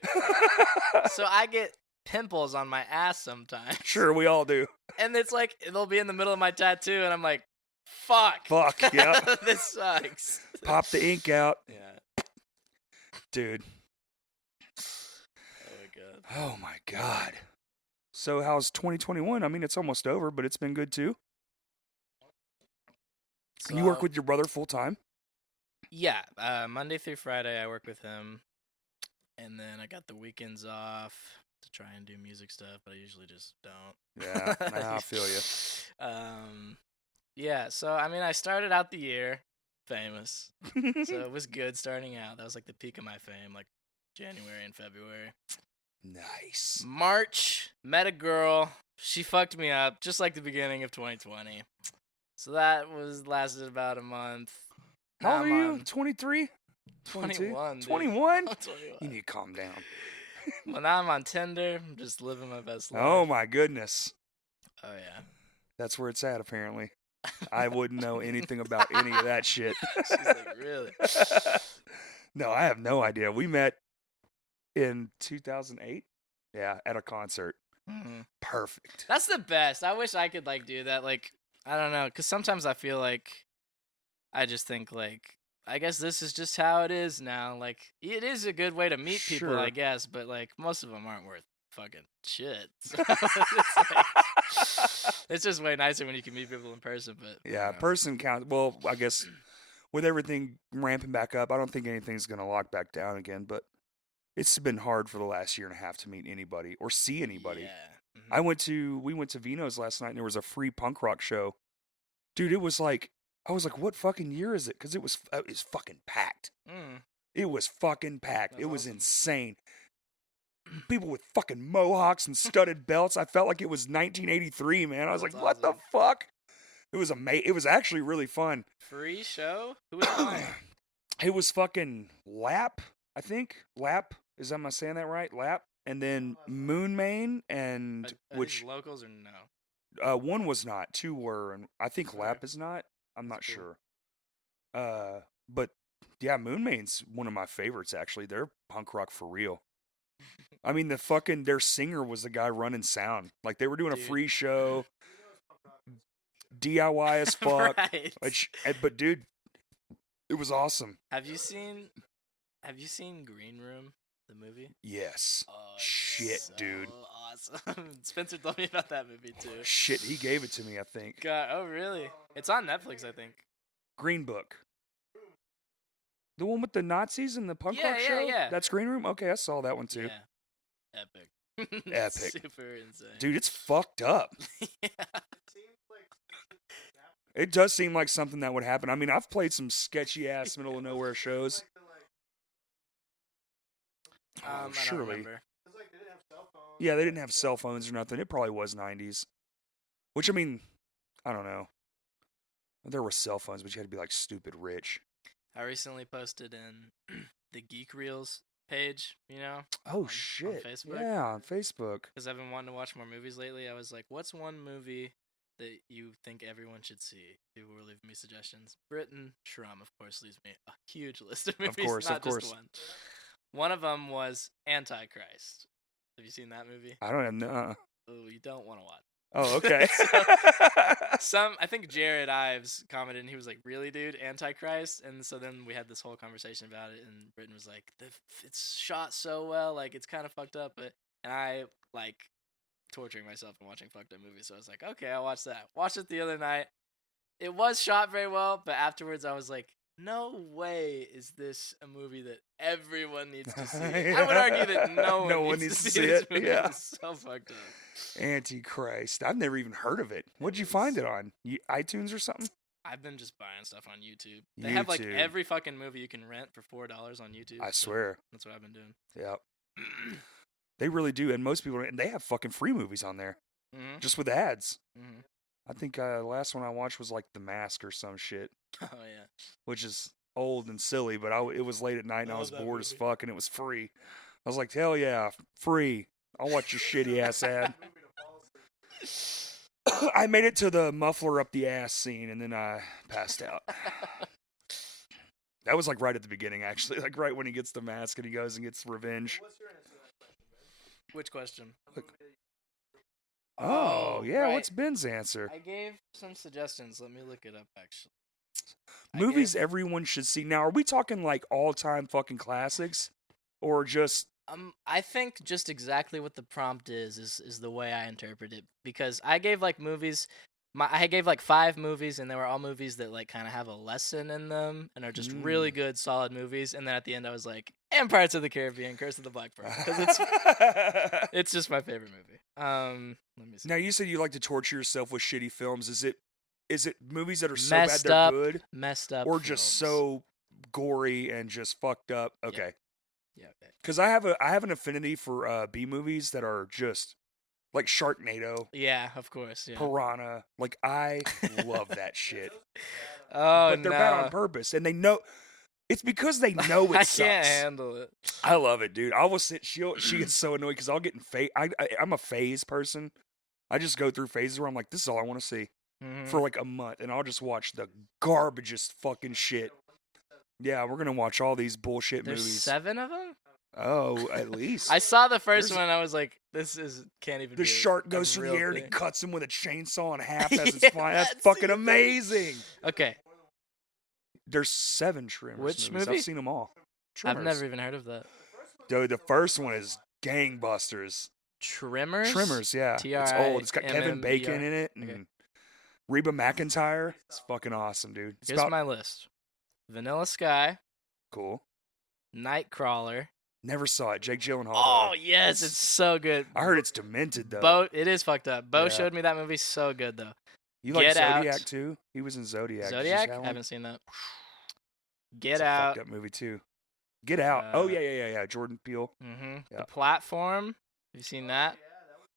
So I get pimples on my ass sometimes. Sure, we all do. And it's like, they'll be in the middle of my tattoo, and I'm like, fuck, yeah. This sucks. Pop the ink out. Yeah. Dude. Oh, my God. Oh, my God. So how's 2021? I mean, it's almost over, but it's been good, too. So, you work with your brother full-time? Yeah. Monday through Friday, I work with him. And then I got the weekends off to try and do music stuff, but I usually just don't. Yeah, I feel you. Yeah, so, I mean, I started out the year famous. So it was good starting out. That was like the peak of my fame, like January and February. Nice. March, met a girl. She fucked me up, just like the beginning of 2020. So that lasted about a month. How old are you? 23? 21. 21? You need to calm down. Well, now I'm on Tinder. I'm just living my best life. Oh, my goodness. Oh, yeah. That's where it's at, apparently. I wouldn't know anything about any of that shit. She's like, really? No, I have no idea. We met in 2008. Yeah, at a concert. Mm-hmm. Perfect. That's the best. I wish I could, like, do that. Like, I don't know. Because sometimes I feel like I just think, like, I guess this is just how it is now. Like, it is a good way to meet people, Sure. I guess, but, like, most of them aren't worth fucking shit. So it's just way nicer when you can meet people in person, but... Yeah, person count. Well, I guess with everything ramping back up, I don't think anything's going to lock back down again, but it's been hard for the last year and a half to meet anybody or see anybody. Yeah. Mm-hmm. We went to Vino's last night, and there was a free punk rock show. Dude, it was like... I was like, what fucking year is it? Because it was fucking packed. It was fucking packed. It was insane. People with fucking mohawks and studded belts. I felt like it was 1983, man. I was like, what the fuck? It was amazing. It was actually really fun. Free show? Who was playing? It was fucking Lap, I think. Lap. Am I saying that right? Lap. And then Moon Main and... Are these locals or no? One was not. Two were. And I think Lap is not. I'm not sure. But yeah, Moon Main's one of my favorites, actually. They're punk rock for real. I mean, their singer was the guy running sound. Like they were doing a Dude. free show, DIY as fuck. Right. But dude, it was awesome. Have you seen Green Room, the movie? Yes. Oh, Shit, so dude. awesome. Spencer told me about that movie too. Shit, he gave it to me, I think. God, oh really? It's on Netflix, I think. Green Book. The one with the Nazis and the punk rock show? Yeah. That's Green Room? Okay, I saw that one too. Yeah. Epic. Epic. Super insane. Dude, it's fucked up. Yeah. It does seem like something that would happen. I mean, I've played some sketchy ass middle of nowhere shows. I surely. don't remember. Yeah, they didn't have cell phones or nothing. It probably was 90s. Which, I mean, I don't know. There were cell phones, but you had to be like stupid rich. I recently posted in the Geek Reels page, Oh, shit. On Facebook. Yeah, on Facebook. Because I've been wanting to watch more movies lately. I was like, what's one movie that you think everyone should see? People were leaving me suggestions. Britton Schrum, of course, leaves me a huge list of movies. Not just one. One of them was Antichrist. Have you seen that movie? I don't know. Oh, you don't want to watch. Oh, okay. I think Jared Ives commented, and he was like, "Really, dude, Antichrist?" And so then we had this whole conversation about it, and Britton was like, "It's shot so well, like it's kind of fucked up." And I like torturing myself and watching fucked up movies, so I was like, "Okay, I'll watch that." Watched it the other night. It was shot very well, but afterwards I was like, no way is this a movie that everyone needs to see. I would argue that no one needs to see it. Yeah. It's so fucked up. Antichrist. I've never even heard of it. What'd you find it on? iTunes or something? I've been just buying stuff on YouTube. They have like every fucking movie you can rent for $4 on YouTube. I swear. That's what I've been doing. Yep. They really do, and most people, and they have fucking free movies on there, just with ads. Mm-hmm. I think the last one I watched was like The Mask or some shit. Oh yeah. Which is old and silly, but it was late at night and I was bored as fuck, and it was free. I was like, hell yeah, free. I'll watch your shitty ass ad. I made it to the muffler up the ass scene, and then I passed out. That was like right at the beginning, actually. Like right when he gets the mask and he goes and gets revenge. Which question? Oh, yeah. Right. What's Ben's answer? I gave some suggestions. Let me look it up, actually. Movies everyone should see. Now, are we talking like all-time fucking classics? Or just... I think just exactly what the prompt is the way I interpret it. Because I gave like movies... I gave like 5 movies, and they were all movies that like kind of have a lesson in them and are just really good, solid movies. And then at the end, I was like, and Pirates of the Caribbean, Curse of the Black Pearl, because it's just my favorite movie. Let me see. Now you said you like to torture yourself with shitty films. Is it movies that are so messed bad they're up, good, messed up, or films. just so gory and just fucked up? Okay. Yeah. Because I have an affinity for B movies that are just. Like Sharknado. Yeah, of course. Yeah. Piranha. Like, I love that shit. Oh, but they're bad on purpose. And they know... It's because they know it sucks. I can't handle it. I love it, dude. I will sit... She gets so annoyed because I'll get in phase... I'm a phase person. I just go through phases where I'm like, this is all I want to see. For like a month. And I'll just watch the garbagest fucking shit. Yeah, we're going to watch all these bullshit There's movies. 7 of them? Oh, at least. I saw the first one and I was like, can't even be The shark goes through the air and he cuts him with a chainsaw in half as it's flying. That's fucking amazing. Okay. There's 7 Tremors Which movies. movie? I've seen them all. Tremors. I've never even heard of that. Dude, the first one is gangbusters. Tremors? Tremors, yeah. It's old. It's got Kevin Bacon in it and Reba McEntire. It's fucking awesome, dude. Here's my list. Vanilla Sky. Cool. Nightcrawler. Never saw it. Jake Gyllenhaal. Oh, yes. It's so good. I heard it's demented, though. It is fucked up. Bo showed me that movie. So good, though. You like Get Zodiac, Out. too? He was in Zodiac. Zodiac? I haven't seen that. Get It's Out. a fucked up movie, too. Get Out. Oh, yeah. Jordan Peele. Mm-hmm. Yeah. The Platform. Have you seen that?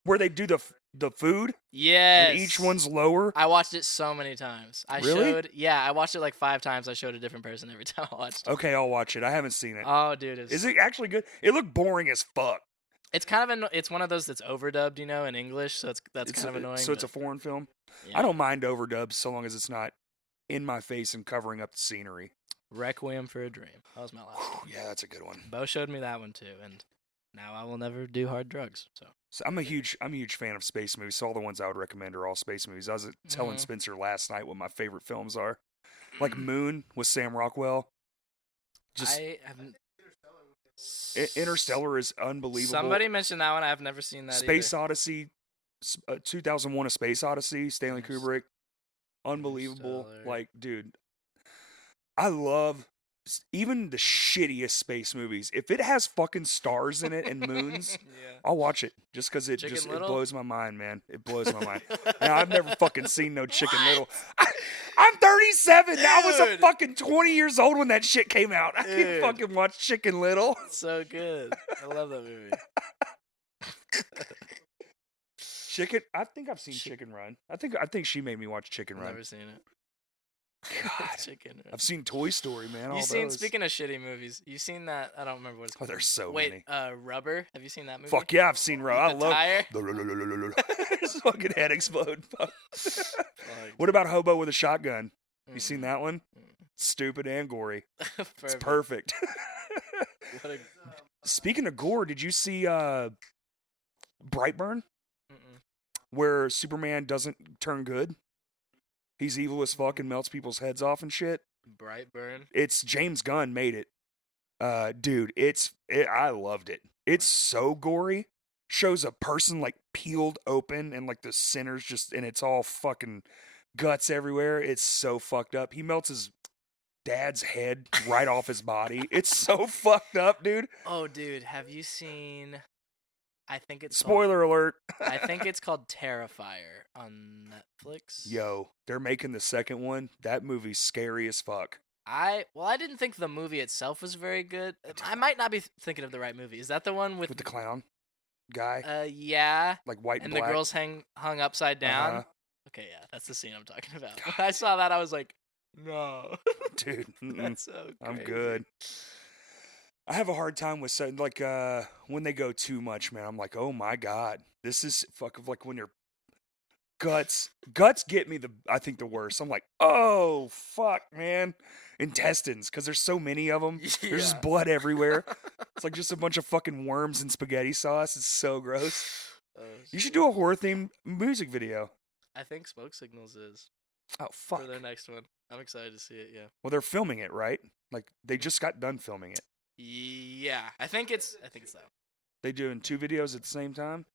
Where they do the food? Yes. And each one's lower? I watched it so many times. Really? I watched it like 5 times. I showed a different person every time I watched it. Okay, I'll watch it. I haven't seen it. Oh, dude. Is it actually good? It looked boring as fuck. It's kind of it's one of those that's overdubbed, in English, so that's kind of annoying. So it's a foreign film? Yeah. I don't mind overdubs so long as it's not in my face and covering up the scenery. Requiem for a Dream. That was my last one. Yeah, that's a good one. Bo showed me that one too, and now I will never do hard drugs. So I'm a huge fan of space movies. So all the ones I would recommend are all space movies. I was telling Spencer last night what my favorite films are. Like Moon with Sam Rockwell. Just I haven't. Interstellar is unbelievable. Somebody mentioned that one. I've never seen that Space either. Odyssey, 2001: A Space Odyssey, Stanley Kubrick. Unbelievable. Like, dude, I love even the shittiest space movies. If it has fucking stars in it and moons, I'll watch it just because it blows my mind, man. It blows my mind. Now, I've never fucking seen no Chicken Little. I'm 37. Dude. I was a fucking 20 years old when that shit came out. I can't fucking watch Chicken Little. So good. I love that movie. I think I've seen Chicken Run. I think she made me watch Chicken Run. Never seen it. God, I've seen Toy Story, man. Speaking of shitty movies, you seen that? I don't remember what it's called. Oh, there's so many. Rubber. Have you seen that movie? Fuck yeah, I've seen Rubber. I love tire. His fucking head explode. What about Hobo with a Shotgun? You seen that one? Stupid and gory. It's perfect. Speaking of gore, did you see Brightburn? Where Superman doesn't turn good? He's evil as fuck and melts people's heads off and shit. Brightburn. It's James Gunn made it. Dude, I loved it. It's so gory. Shows a person like peeled open and like the center's just, and it's all fucking guts everywhere. It's so fucked up. He melts his dad's head right off his body. It's so fucked up, dude. Oh, dude, have you seen? I think it's spoiler alert. I think it's called Terrifier on Netflix. Yo, they're making the second one. That movie's scary as fuck. I didn't think the movie itself was very good. I might not be thinking of the right movie. Is that the one with the clown guy? Yeah. Like white and black. The girls hung upside down. Okay, yeah, that's the scene I'm talking about. When I saw that, I was like, no, dude, that's so crazy. I'm good. I have a hard time with like when they go too much, man. I'm like, oh my god, this is like when your guts get me I think the worst. I'm like, oh fuck, man, intestines, because there's so many of them. Yeah. There's just blood everywhere. It's like just a bunch of fucking worms and spaghetti sauce. It's so gross. You should do a horror themed music video. I think Smoke Signals is. Oh fuck. For their next one, I'm excited to see it. Yeah. Well, they're filming it, right? Like they just got done filming it. Yeah, I think it's that. They doing 2 videos at the same time?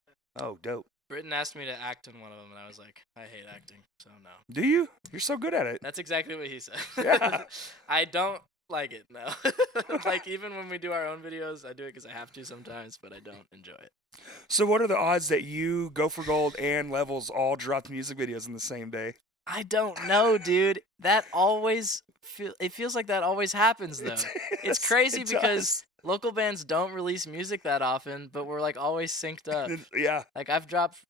Oh, dope. Britton asked me to act in one of them, and I was like, I hate acting, so no. Do you? You're so good at it. That's exactly what he said. Yeah. I don't like it, no. Like, even when we do our own videos, I do it because I have to sometimes, but I don't enjoy it. So what are the odds that you, Go for Gold, and Levels all dropped music videos in the same day? I don't know, dude. That always it feels like that always happens though. It's crazy because local bands don't release music that often, but we're like always synced up. Yeah. Like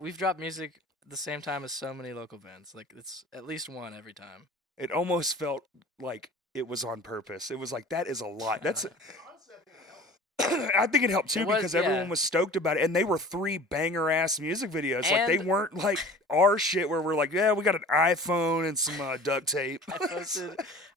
we've dropped music at the same time as so many local bands. Like it's at least one every time. It almost felt like it was on purpose. It was like, that is a lot. That's I think it helped too because everyone was stoked about it, and they were 3 banger ass music videos. Like they weren't like our shit where we're like, yeah, we got an iPhone and some duct tape.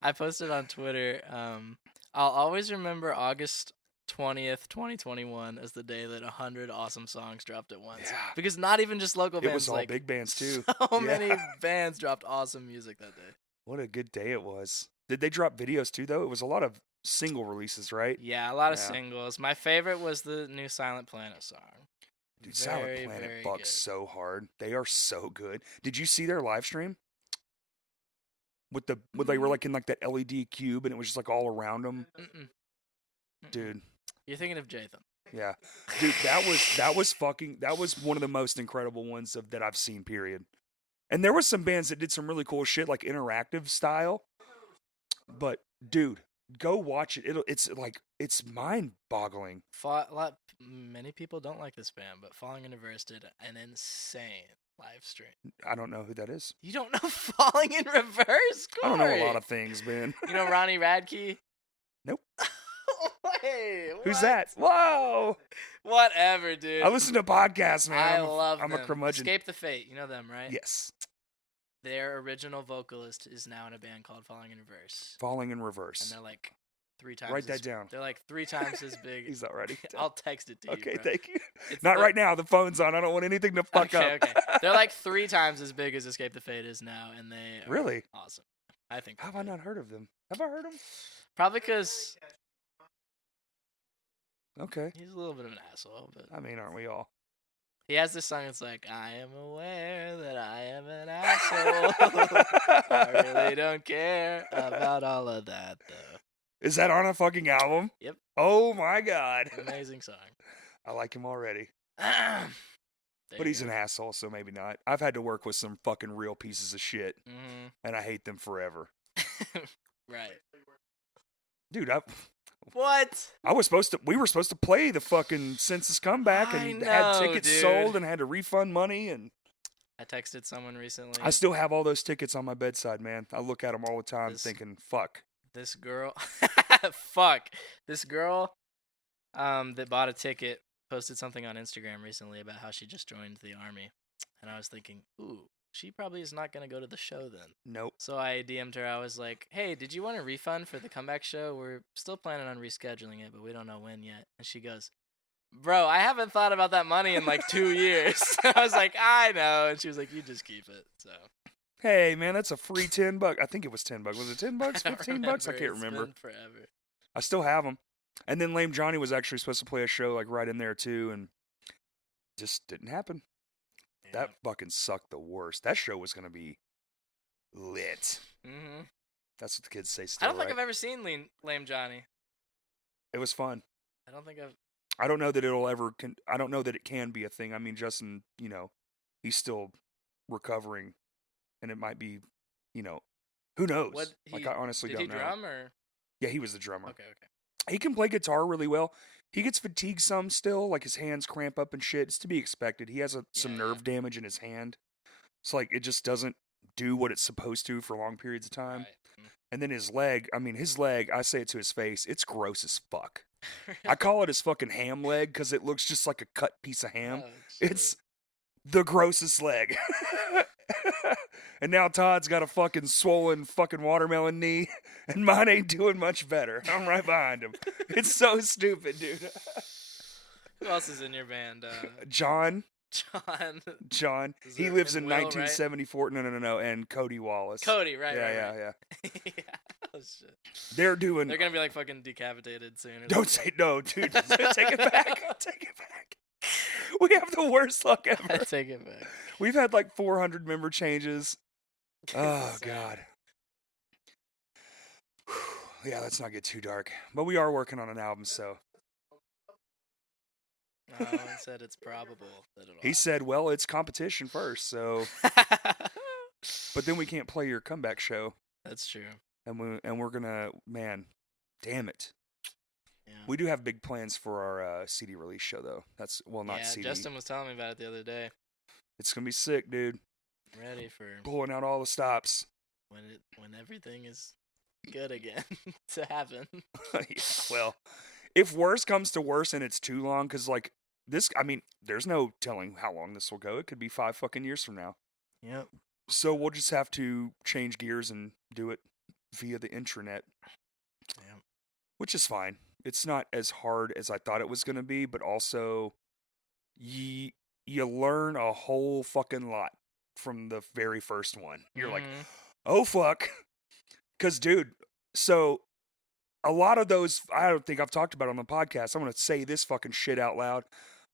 I posted on Twitter. I'll always remember August 20th, 2021 as the day that 100 awesome songs dropped at once. Yeah. Because not even just local bands. It was all big bands too. So many bands dropped awesome music that day. What a good day it was. Did they drop videos too though? It was a lot of single releases, right? Yeah, a lot of singles. My favorite was the new Silent Planet song. Dude, Silent Planet bucks so hard. They are so good. Did you see their live stream? They were like in like that LED cube and it was just like all around them. Dude, you're thinking of Jathan. Yeah, dude, that was one of the most incredible ones that I've seen. Period. And there was some bands that did some really cool shit, like interactive style. But dude, go watch it. It's mind-boggling. Many people don't like this band, but Falling in Reverse did an insane live stream. I don't know who that is. You don't know Falling in Reverse? Corey? I don't know a lot of things, man. You know Ronnie Radke? Nope. Wait, who's that? Whoa! Whatever, dude. I listen to podcasts, man. I'm them. a curmudgeon. Escape the Fate. You know them, right? Yes. Their original vocalist is now in a band called Falling in Reverse. Falling in Reverse. And they're like 3 times. Write that down. They're like 3 times as big. He's not writing it down. I'll text it to you. Okay, bro. thank you. Not right now. The phone's on. I don't want anything to fuck up. Okay. They're like 3 times as big as Escape the Fate is now, and they are really awesome. I think. How have I not heard of them? Have I heard them? Probably because. Okay. He's a little bit of an asshole, but. I mean, aren't we all? He has this song. It's like, I am aware that I am an asshole. I really don't care about all of that, though. Is that on a fucking album? Yep. Oh my god. Amazing song. I like him already. But he's an asshole, so maybe not. I've had to work with some fucking real pieces of shit, and I hate them forever. Right. Dude, what? We were supposed to play the fucking Census Comeback and had tickets sold and had to refund money and I texted someone recently. I still have all those tickets on my bedside, man. I look at them all the time thinking, fuck. This girl This girl that bought a ticket posted something on Instagram recently about how she just joined the army. And I was thinking, ooh, she probably is not going to go to the show then. Nope. So I DM'd her. I was like, hey, did you want a refund for the comeback show? We're still planning on rescheduling it, but we don't know when yet. And she goes, bro, I haven't thought about that money in like 2 years. I was like, I know. And she was like, you just keep it. So. Hey, man, that's a free $10. I think it was $10. Was it $10? $15? I can't remember. It's been forever. I still have them. And then Lame Johnny was actually supposed to play a show like right in there too, and just didn't happen. Yeah. That fucking sucked the worst. That show was gonna be lit. Mm-hmm. That's what the kids say. Still, I don't think I've ever seen Lame Johnny. It was fun. I don't know that it'll ever. I don't know that it can be a thing. I mean, Justin, he's still recovering, and it might be, who knows? I honestly don't know. Did he drum or? Yeah, he was the drummer. Okay. He can play guitar really well. He gets fatigued some still, like his hands cramp up and shit. It's to be expected. He has some nerve damage in his hand. It's like it just doesn't do what it's supposed to for long periods of time. Right. And then his leg, I say it to his face, it's gross as fuck. Really? I call it his fucking ham leg because it looks just like a cut piece of ham. Oh, it's the grossest leg. And now Todd's got a fucking swollen fucking watermelon knee, and mine ain't doing much better. I'm right behind him. It's so stupid, dude. Who else is in your band? John. He lives in Will, 1974. Right? No. And Cody Wallace. Cody, right? Yeah. Yeah. Oh, shit. They're gonna be like fucking decapitated soon. Don't say no, dude. Take it back. Take it back. We have the worst luck ever. I take it back. We've had like 400 member changes. Oh, God. Yeah, let's not get too dark. But we are working on an album, so. No, he said it's probable that it'll He said, well, it's competition first, so. But then we can't play your comeback show. That's true. And we're going to, man, damn it. Yeah. We do have big plans for our CD release show, though. Not CD. Yeah, Justin was telling me about it the other day. It's going to be sick, dude. Ready for pulling out all the stops when everything is good again to happen. Yeah, well, if worse comes to worse and it's too long, because like this, there's no telling how long this will go. It could be 5 fucking years from now. Yep. So we'll just have to change gears and do it via the intranet. Yeah. Which is fine. It's not as hard as I thought it was going to be, but also you learn a whole fucking lot from the very first one. You're like, oh fuck. Because, dude, so a lot of those, I don't think I've talked about on the podcast. I'm going to say this fucking shit out loud.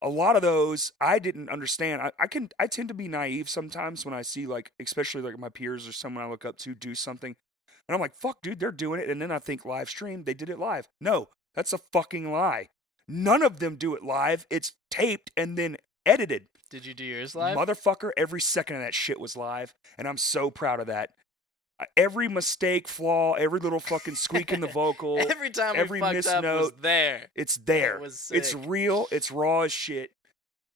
A lot of those I didn't understand. I tend to be naive sometimes when I see, like, especially like my peers or someone I look up to do something. And I'm like, fuck, dude, they're doing it. And then I think live stream, they did it live. No, that's a fucking lie. None of them do it live. It's taped and then edited. Did you do yours live? Motherfucker, every second of that shit was live. And I'm so proud of that. Every mistake, flaw, every little fucking squeak in the vocal, every fucked up was there. It's there. It was sick. It's real. It's raw as shit.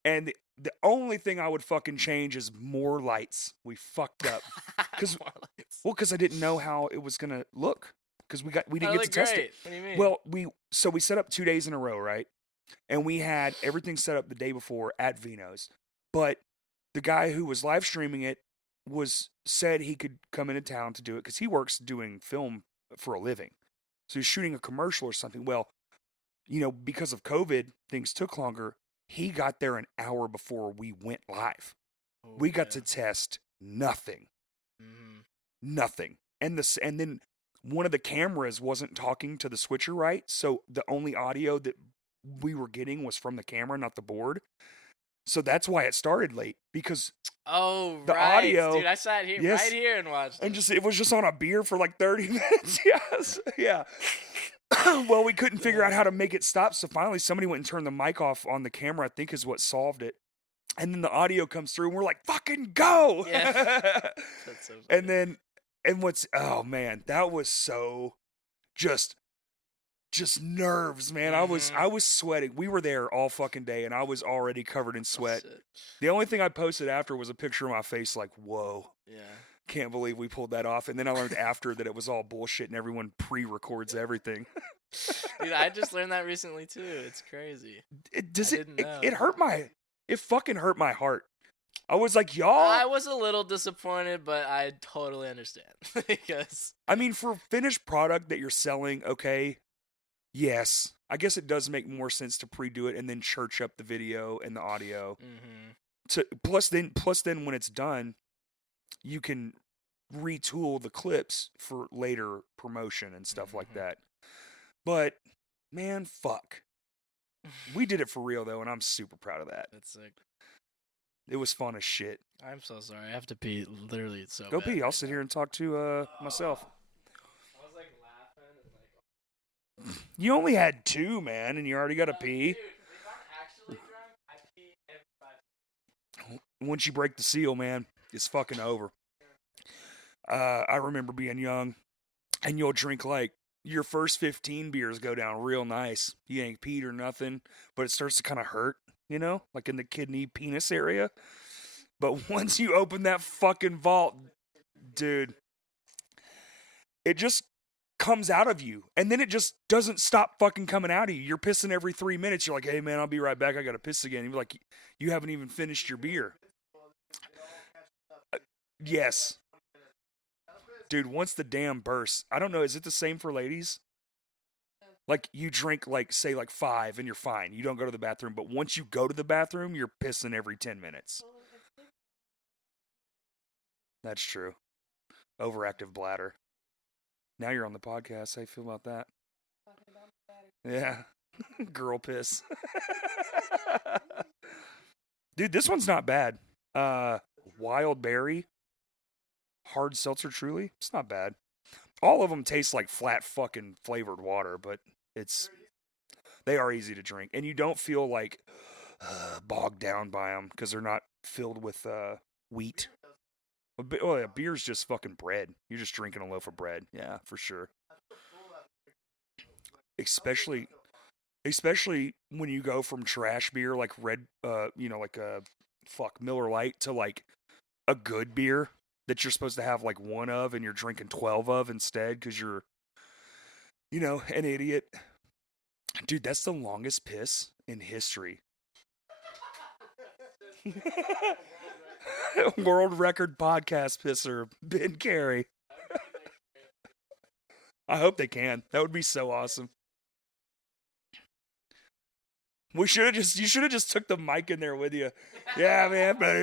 And the only thing I would fucking change is more lights. We fucked up. Because I didn't know how it was gonna look. Because we didn't get to test it. What do you mean? Well, we set up 2 days in a row, right? And we had everything set up the day before at Vino's. But the guy who was live streaming it said he could come into town to do it because he works doing film for a living. So he's shooting a commercial or something. Well, because of COVID, things took longer. He got there an hour before we went live. We got to test nothing. Mm-hmm. Nothing. And then one of the cameras wasn't talking to the switcher right, so the only audio that we were getting was from the camera, not the board. So that's why it started late, because the audio, dude, I sat here right here and watched and it. It was just on a beer for like 30 minutes. Yes. Yeah. Well, we couldn't figure out how to make it stop, so finally somebody went and turned the mic off on the camera, I think is what solved it. And then the audio comes through and we're like, fucking go. Yeah. That's so funny. Oh man, that was so just nerves, man. Mm-hmm. I was sweating. We were there all fucking day and I was already covered in sweat. The only thing I posted after was a picture of my face like, whoa. Yeah. Can't believe we pulled that off. And then I learned after that it was all bullshit and everyone pre-records everything. Dude, I just learned that recently too. It's crazy. It fucking hurt my heart. I was like, y'all. I was a little disappointed, but I totally understand. Because I mean, for finished product that you're selling, okay, yes. I guess it does make more sense to pre-do it and then church up the video and the audio. Mm-hmm. Plus then when it's done, you can retool the clips for later promotion and stuff like that. But man, fuck. We did it for real though, and I'm super proud of that. That's sick. It was fun as shit. I'm so sorry. I have to pee. Literally, it's so Go bad pee. I'll sit here and talk to myself. I was like laughing and like. You only had 2, man, and you already got to pee. Dude, if I'm actually drunk, I pee every 5 minutes. Once you break the seal, man, it's fucking over. I remember being young, and you'll drink like your first 15 beers go down real nice. You ain't peed or nothing, but it starts to kind of hurt, like in the kidney penis area. But once you open that fucking vault, dude, it just comes out of you. And then it just doesn't stop fucking coming out of you. You're pissing every 3 minutes. You're like, hey, man, I'll be right back. I got to piss again. You're like, you haven't even finished your beer. Yes. Dude, once the dam bursts, I don't know, is it the same for ladies? Like, you drink, like, say, like 5 and you're fine. You don't go to the bathroom. But once you go to the bathroom, you're pissing every 10 minutes. That's true. Overactive bladder. Now you're on the podcast. How you feel about that? Yeah. Girl piss. Dude, this one's not bad. Wild berry. Hard seltzer truly. It's not bad. All of them taste like flat fucking flavored water, but they are easy to drink. And you don't feel like bogged down by them because they're not filled with wheat. Well, yeah, beer's just fucking bread. You're just drinking a loaf of bread. Yeah, for sure. Especially when you go from trash beer like like a Miller Lite to like a good beer that you're supposed to have like 1 of and you're drinking 12 of instead because you're, an idiot. Dude, that's the longest piss in history. World record podcast pisser, Ben Carey. I hope they can. That would be so awesome. You should have just took the mic in there with you. Yeah, man, but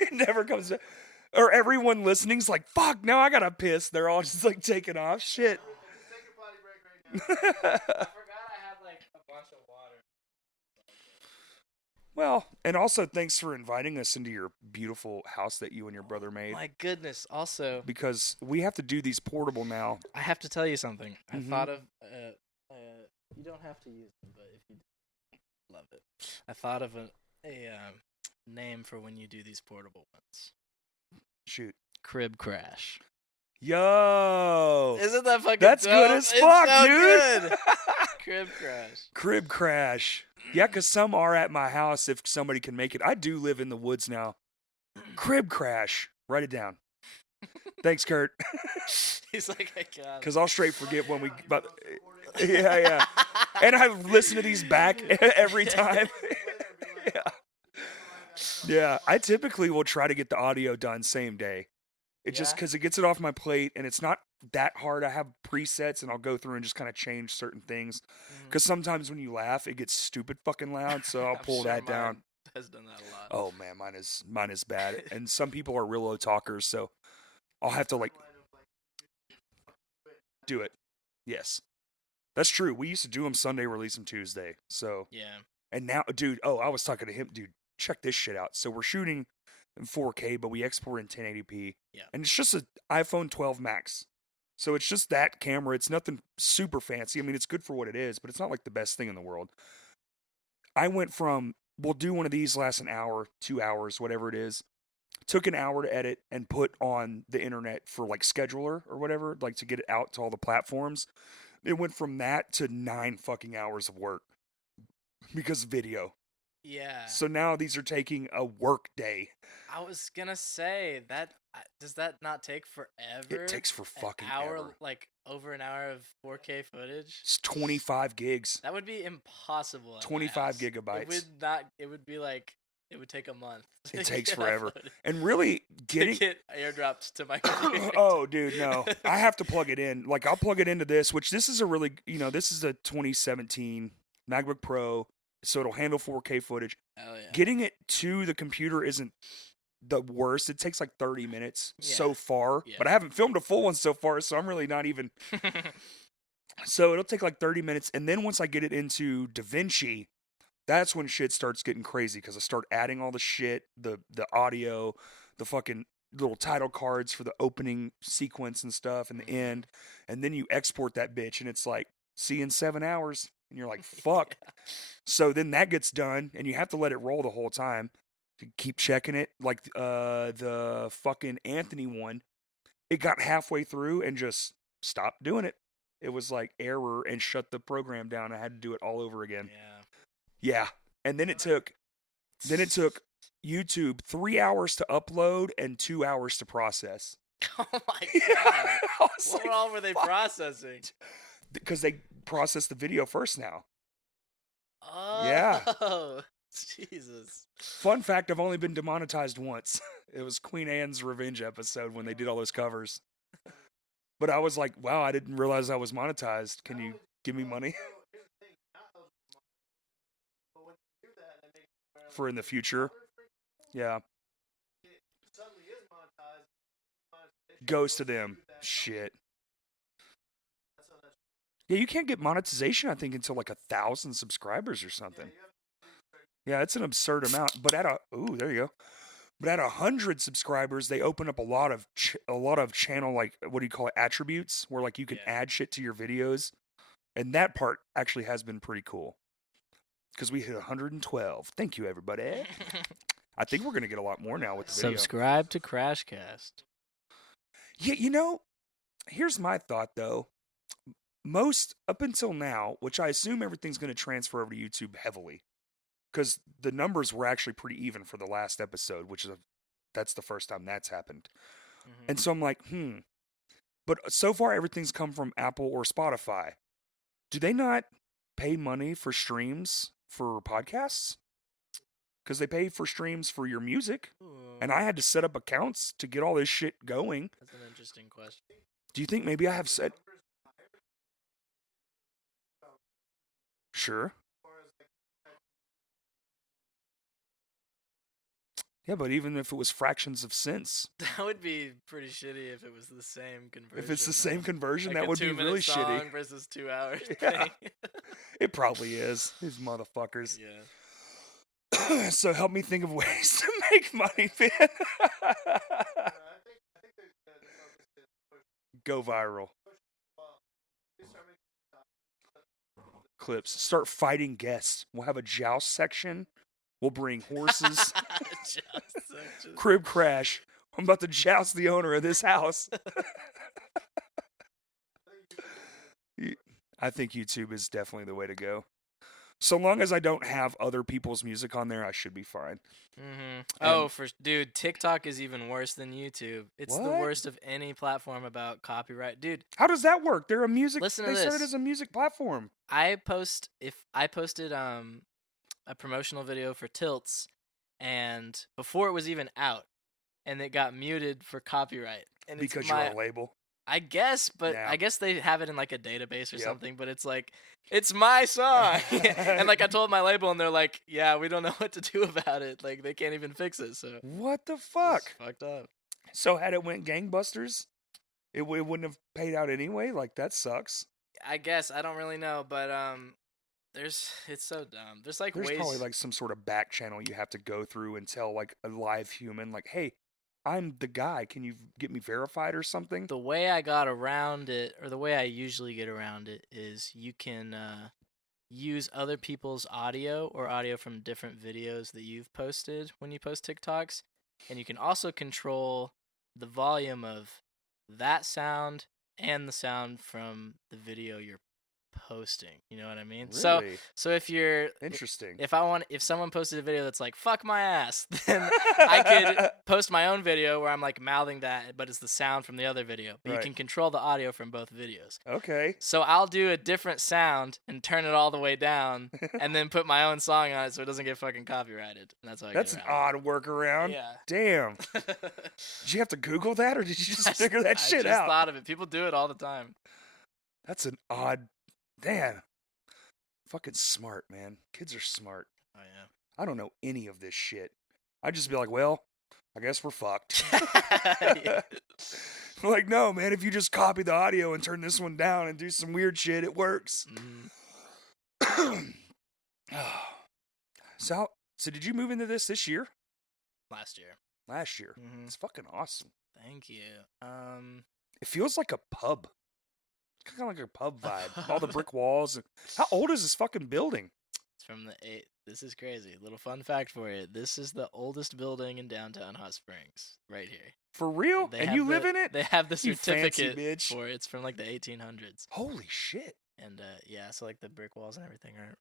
it never comes back. Or everyone listening's like, fuck, now I gotta piss. They're all just like taking off. Shit. I forgot I had like a bunch of water. Well, and also thanks for inviting us into your beautiful house that you and your brother made. My goodness, also. Because we have to do these portable now. I have to tell you something. Mm-hmm. I thought of, you don't have to use them, but if you do, love it. I thought of a name for when you do these portable ones. Shoot. Crib Crash. Yo. Isn't that fucking That's dope? good as fuck, it's so dude. Good. Crib Crash. Crib Crash. Yeah, because some are at my house if somebody can make it. I do live in the woods now. Crib Crash. Write it down. Thanks, Kurt. He's like, I got it. Because I'll straight forget when we... But, yeah. And I listen to these back every time. Yeah, I typically will try to get the audio done same day. Just because it gets it off my plate, and it's not that hard. I have presets, and I'll go through and just kind of change certain things. Because sometimes when you laugh, it gets stupid fucking loud, so I'll pull that down. Has done that a lot. Oh man, mine is bad. And some people are real low talkers, so I'll have to like do it. Yes, that's true. We used to do them Sunday, release them Tuesday. So yeah. And now, dude. Oh, I was talking to him, dude. Check this shit out. So we're shooting in 4K, but we export in 1080p. Yeah. And it's just an iPhone 12 Max. So it's just that camera. It's nothing super fancy. I mean, it's good for what it is, but it's not like the best thing in the world. I went from, we'll do one of these, lasts an hour, 2 hours, whatever it is. Took an hour to edit and put on the internet for like scheduler or whatever, like to get it out to all the platforms. It went from that to 9 fucking hours of work because video. Yeah. So now these are taking a work day. I was gonna say that. Does that not take forever? It takes for fucking ever. Like over an hour of 4K footage. It's 25 gigs. That would be impossible. 25 gigabytes. It would not. It would be like it would take a month. It takes forever. And really getting to get airdropped to my computer. Oh, dude, no. I have to plug it in. Like I'll plug it into this, which this is a really, this is a 2017 MacBook Pro, so it'll handle 4K footage. Hell yeah. Getting it to the computer isn't the worst. It takes like 30 minutes so far, but I haven't filmed a full one so far, so I'm really not even. So it'll take like 30 minutes, and then once I get it into DaVinci, that's when shit starts getting crazy because I start adding all the shit, the audio, the fucking little title cards for the opening sequence and stuff, and the end, and then you export that bitch, and it's like, see you in 7 hours, and you're like, fuck. So then that gets done, and you have to let it roll the whole time. To keep checking it, like the fucking Anthony one, it got halfway through and just stopped doing it. It was like error and shut the program down. I had to do it all over again. Yeah. And then it took YouTube 3 hours to upload and 2 hours to process. Oh my god! What all were they processing? Because they processed the video first now. Oh. Yeah. Jesus. Fun fact, I've only been demonetized once. It was Queen Anne's Revenge episode when they did all those covers. But I was like, wow, I didn't realize I was monetized. Can you give me money? For in the future. Yeah. Goes to them. Shit. Yeah, you can't get monetization, I think, until like 1,000 subscribers or something. Yeah, it's an absurd amount. But there you go. But at 100 subscribers, they open up a lot of channel, like, what do you call it, attributes, where like you can add shit to your videos, and that part actually has been pretty cool. Because we hit 112. Thank you, everybody. I think we're gonna get a lot more now with the video. Subscribe to Crashcast. Yeah, here's my thought though. Most up until now, which I assume everything's gonna transfer over to YouTube heavily. Because the numbers were actually pretty even for the last episode, that's the first time that's happened. Mm-hmm. And so I'm like, But so far, everything's come from Apple or Spotify. Do they not pay money for streams for podcasts? Because they pay for streams for your music. Ooh. And I had to set up accounts to get all this shit going. That's an interesting question. Do you think maybe I have set... Sure. Yeah, but even if it was fractions of cents. That would be pretty shitty if it was the same conversion. If it's the same conversion, like that would be really shitty. Versus 2 hours. Yeah. It probably is. These motherfuckers. Yeah. So help me think of ways to make money, Ben. Go viral. Clips. Start fighting guests. We'll have a joust section. We'll bring horses. Crib crash. I'm about to joust the owner of this house. I think YouTube is definitely the way to go. So long as I don't have other people's music on there, I should be fine. Mm-hmm. Dude, TikTok is even worse than YouTube. It's the worst of any platform about copyright. Dude. How does that work? They're a music... Listen to this. They started as a music platform. I posted a promotional video for Tilts, and before it was even out, and it got muted for copyright. And because you're a label? I guess, but Yeah. I guess they have it in like a database or something, but it's like, it's my song. And like I told my label and they're like, yeah, we don't know what to do about it. Like they can't even fix it. So what the fuck? it's fucked up. So had it went gangbusters, it wouldn't have paid out anyway? Like that sucks. I guess I don't really know, but it's so dumb. There's like ways. Probably like some sort of back channel you have to go through and tell like a live human like, "Hey, I'm the guy. Can you get me verified or something?" The way I got around it, or the way I usually get around it, is you can use other people's audio or audio from different videos that you've posted when you post TikToks, and you can also control the volume of that sound and the sound from the video you're posting. You know what I mean? Really? So if you're Interesting. if someone posted a video that's like fuck my ass, then I could post my own video where I'm like mouthing that, but it's the sound from the other video. But you can control the audio from both videos. Okay. So I'll do a different sound and turn it all the way down, and then put my own song on it so it doesn't get fucking copyrighted. And that's how I That's an odd workaround. Yeah. Damn. Did you have to Google that, or did you just figure that shit I just out? thought of it. People do it all the time. That's an odd. Damn. Fucking smart, man. Kids are smart. Oh yeah. I don't know any of this shit. I'd just be like, well, I guess we're fucked. Like, no, man, if you just copy the audio and turn this one down and do some weird shit, it works. So did you move into this year? Last year. Last year. It's fucking awesome. Thank you. It feels like a pub. Kind of like a pub vibe. All the brick walls. How old is this fucking building? It's from the This is crazy. Little fun fact for you. This is the oldest building in downtown Hot Springs, right here. For real? And you live in it? They have the certificate bitch. for it. It's from like the 1800s. Holy shit. And yeah, so like the brick walls and everything are.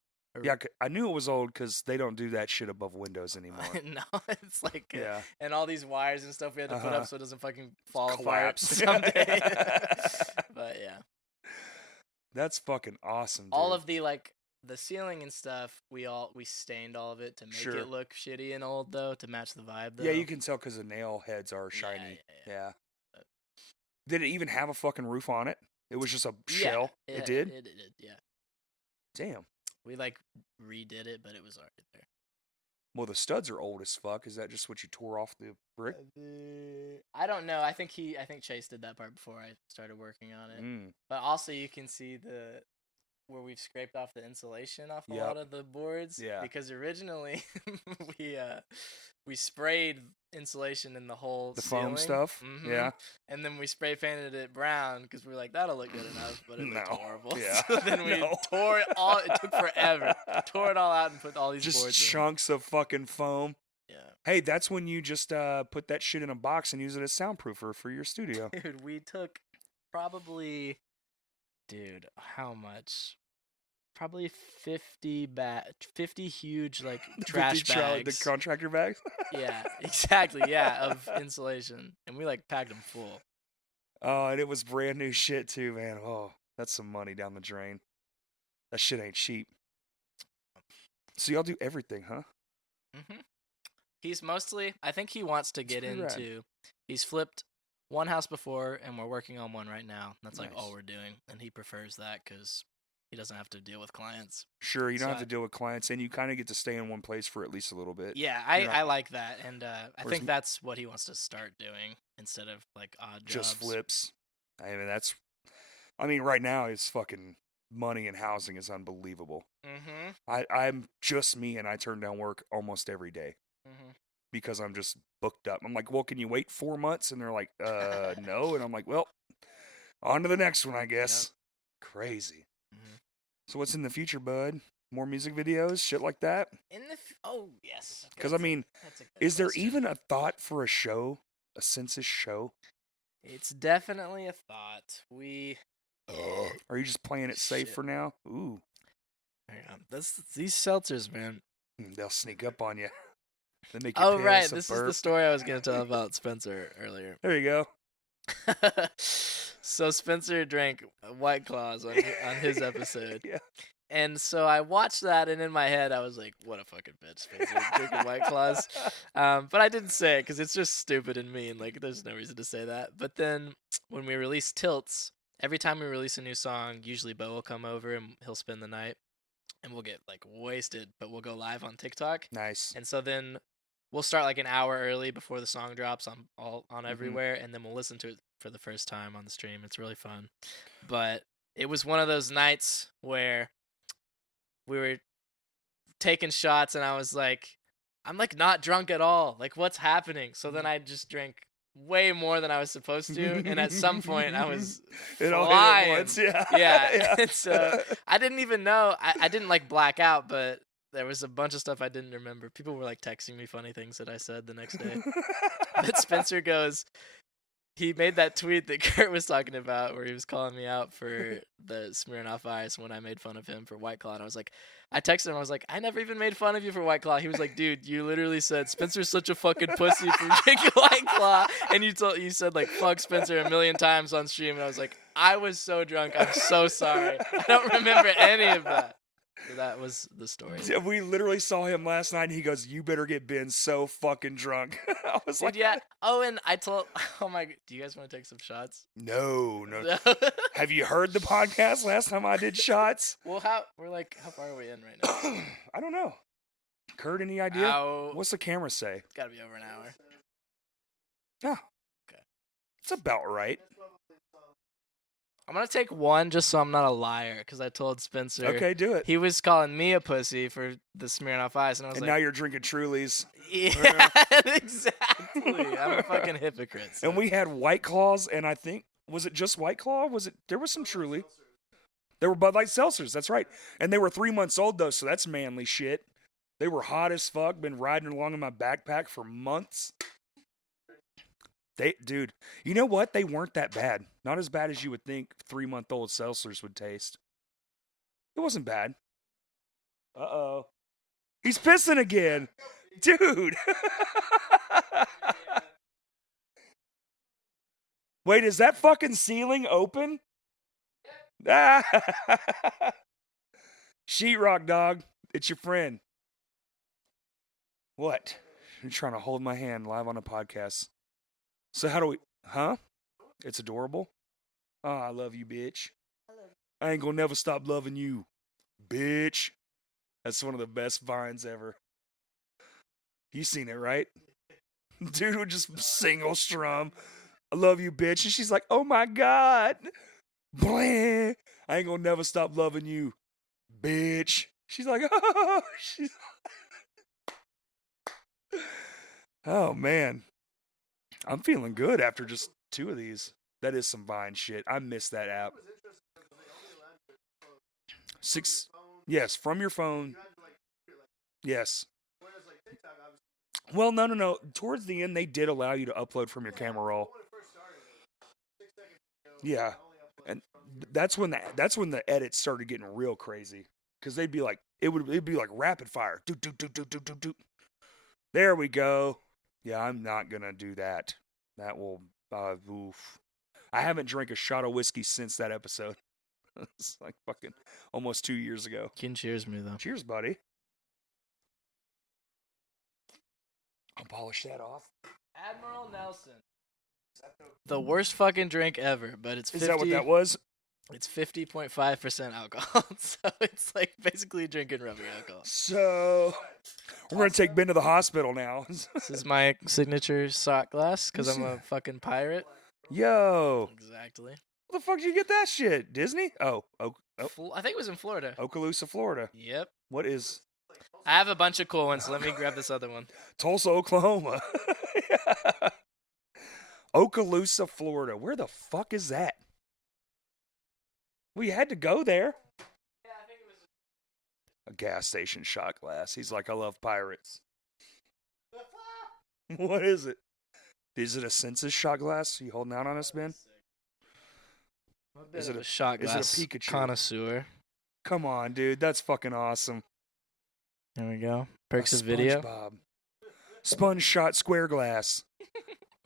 Yeah, I knew it was old because they don't do that shit above windows anymore. No, it's like and all these wires and stuff we had to put up so it doesn't fucking fall apart Collapse. someday. But yeah. That's fucking awesome, dude. All of the like the ceiling and stuff, we stained all of it to make it look shitty and old though, to match the vibe though. Yeah, you can tell because the nail heads are shiny. Yeah. Did it even have a fucking roof on it? It was just a shell. It did? It did, yeah. Damn. We like redid it, but it was already there. Well, the studs are old as fuck. Is that just what you tore off the brick? I don't know. I think Chase did that part before I started working on it. But also you can see where we've scraped off the insulation off a lot of the boards. Yeah. Because originally we sprayed insulation in the whole ceiling. Foam stuff. Yeah. And then we spray painted it brown because we were like, that'll look good enough, but it looked horrible. Yeah. So then we tore it all. It took forever. Tore it all out and put all these just boards chunks of fucking foam. Yeah. Hey, that's when you just put that shit in a box and use it as soundproofer for your studio. Dude, we took probably, how much? Probably 50 huge like trash bags. The contractor bags? Yeah, exactly. Yeah, of insulation. And we like packed them full. Oh, and it was brand new shit too, man. Oh, that's some money down the drain. That shit ain't cheap. So y'all do everything, huh? He's mostly, I think he wants to get into, he's flipped one house before and we're working on one right now. That's like all we're doing. And he prefers that because he doesn't have to deal with clients. Sure, you don't have to deal with clients, and you kind of get to stay in one place for at least a little bit. Yeah, I like that, and I think that's what he wants to start doing instead of like odd jobs. Just flips. I mean, right now it's fucking money and housing is unbelievable. I'm just me, and I turn down work almost every day because I'm just booked up. I'm like, well, can you wait 4 months? And they're like, no, and I'm like, well, on to the next one, I guess. Yep. Crazy. So what's in the future, bud? More music videos, shit like that? Yes. Because, I mean, is there even a thought for a show? A census show? It's definitely a thought. Are you just playing it safe for now? Ooh. Hang on. These seltzers, man. They'll sneak up on you. They make you right. This is the story I was going to tell about Spencer earlier. There you go. So Spencer drank White Claws on his episode. Yeah. And so I watched that, and in my head, I was like, what a fucking bitch, Spencer, drinking White Claws. But I didn't say it because it's just stupid and mean. Like, there's no reason to say that. But then when we release Tilts, every time we release a new song, usually Bo will come over and he'll spend the night. And we'll get, like, wasted, but we'll go live on TikTok. Nice. And so then we'll start, like, an hour early before the song drops on everywhere, and then we'll listen to it for the first time on the stream. It's really fun. But it was one of those nights where we were taking shots, and I was like, I'm, like, not drunk at all. Like, what's happening? So then I just drank way more than I was supposed to, and at some point I was it all flying. hit at once, yeah. Yeah. And so I didn't even know. I didn't, like, black out, but there was a bunch of stuff I didn't remember. People were, like, texting me funny things that I said the next day. But Spencer goes, he made that tweet that Kurt was talking about where he was calling me out for the Smirnoff Ice when I made fun of him for White Claw. And I texted him, I was like, I never even made fun of you for White Claw. He was like, dude, you literally said Spencer's such a fucking pussy for drinking White Claw. And you said, like, fuck Spencer a million times on stream. And I was like, I was so drunk. I'm so sorry. I don't remember any of that. So that was the story. We literally saw him last night, and he goes, you better get Ben so fucking drunk. I was like, yeah. Oh, and I told, oh my, do you guys want to take some shots? No. Have you heard the podcast last time I did shots? Well, how far are we in right now? I don't know. Kurt, any idea? What's the camera say? It's got to be over an hour. Oh. Okay. It's about right. I'm going to take one just so I'm not a liar, because I told Spencer. Okay, do it. He was calling me a pussy for the Smirnoff Ice, and I was now you're drinking Trulies. Yeah, exactly. I'm a fucking hypocrite. So. And we had White Claws, and I think, was it just White Claw? There was some Truly. They were Bud Light Seltzers, that's right. And they were 3 months old, though, so that's manly shit. They were hot as fuck, been riding along in my backpack for months. Dude, you know what? They weren't that bad. Not as bad as you would think 3-month-old seltzers would taste. It wasn't bad. Uh-oh. He's pissing again. Dude. Wait, is that fucking ceiling open? Sheetrock, dog. It's your friend. What? You're trying to hold my hand live on a podcast. So how do we... Huh? It's adorable? Oh, I love you, bitch. I ain't gonna never stop loving you, bitch. That's one of the best vines ever. You seen it, right? Dude would just single strum. I love you, bitch. And she's like, oh my God. Blah. I ain't gonna never stop loving you, bitch. She's like, oh. Oh, man. I'm feeling good after just 2 of these. That is some Vine shit. I miss that app. 6. Yes, from your phone. Yes. Well, no. Towards the end, they did allow you to upload from your camera roll. Yeah, and that's when the edits started getting real crazy, because they'd be like it'd be like rapid fire. Do. There we go. Yeah, I'm not gonna do that. That will oof. I haven't drank a shot of whiskey since that episode. It's like fucking almost 2 years ago. You can cheers me though. Cheers, buddy. I'll polish that off. Admiral Nelson. The worst fucking drink ever, but it's 50. Is that what that was? It's 50.5% alcohol, so it's like basically drinking rubbing alcohol. So we're gonna take Ben to the hospital now. This is my signature shot glass because I'm a fucking pirate. Yo. Exactly. Where the fuck did you get that shit? Disney? Oh. I think it was in Florida. Okaloosa, Florida. Yep. What is? I have a bunch of cool ones. So let me grab this other one. Tulsa, Oklahoma. Yeah. Okaloosa, Florida. Where the fuck is that? We had to go there. Yeah, I think it was a gas station shot glass. He's like, I love pirates. What is it? Is it a census shot glass? You holding out on us, Ben? Is it a shot glass? Is it a Pikachu connoisseur? Come on, dude. That's fucking awesome. There we go. Perks of video. SpongeBob. Sponge shot square glass.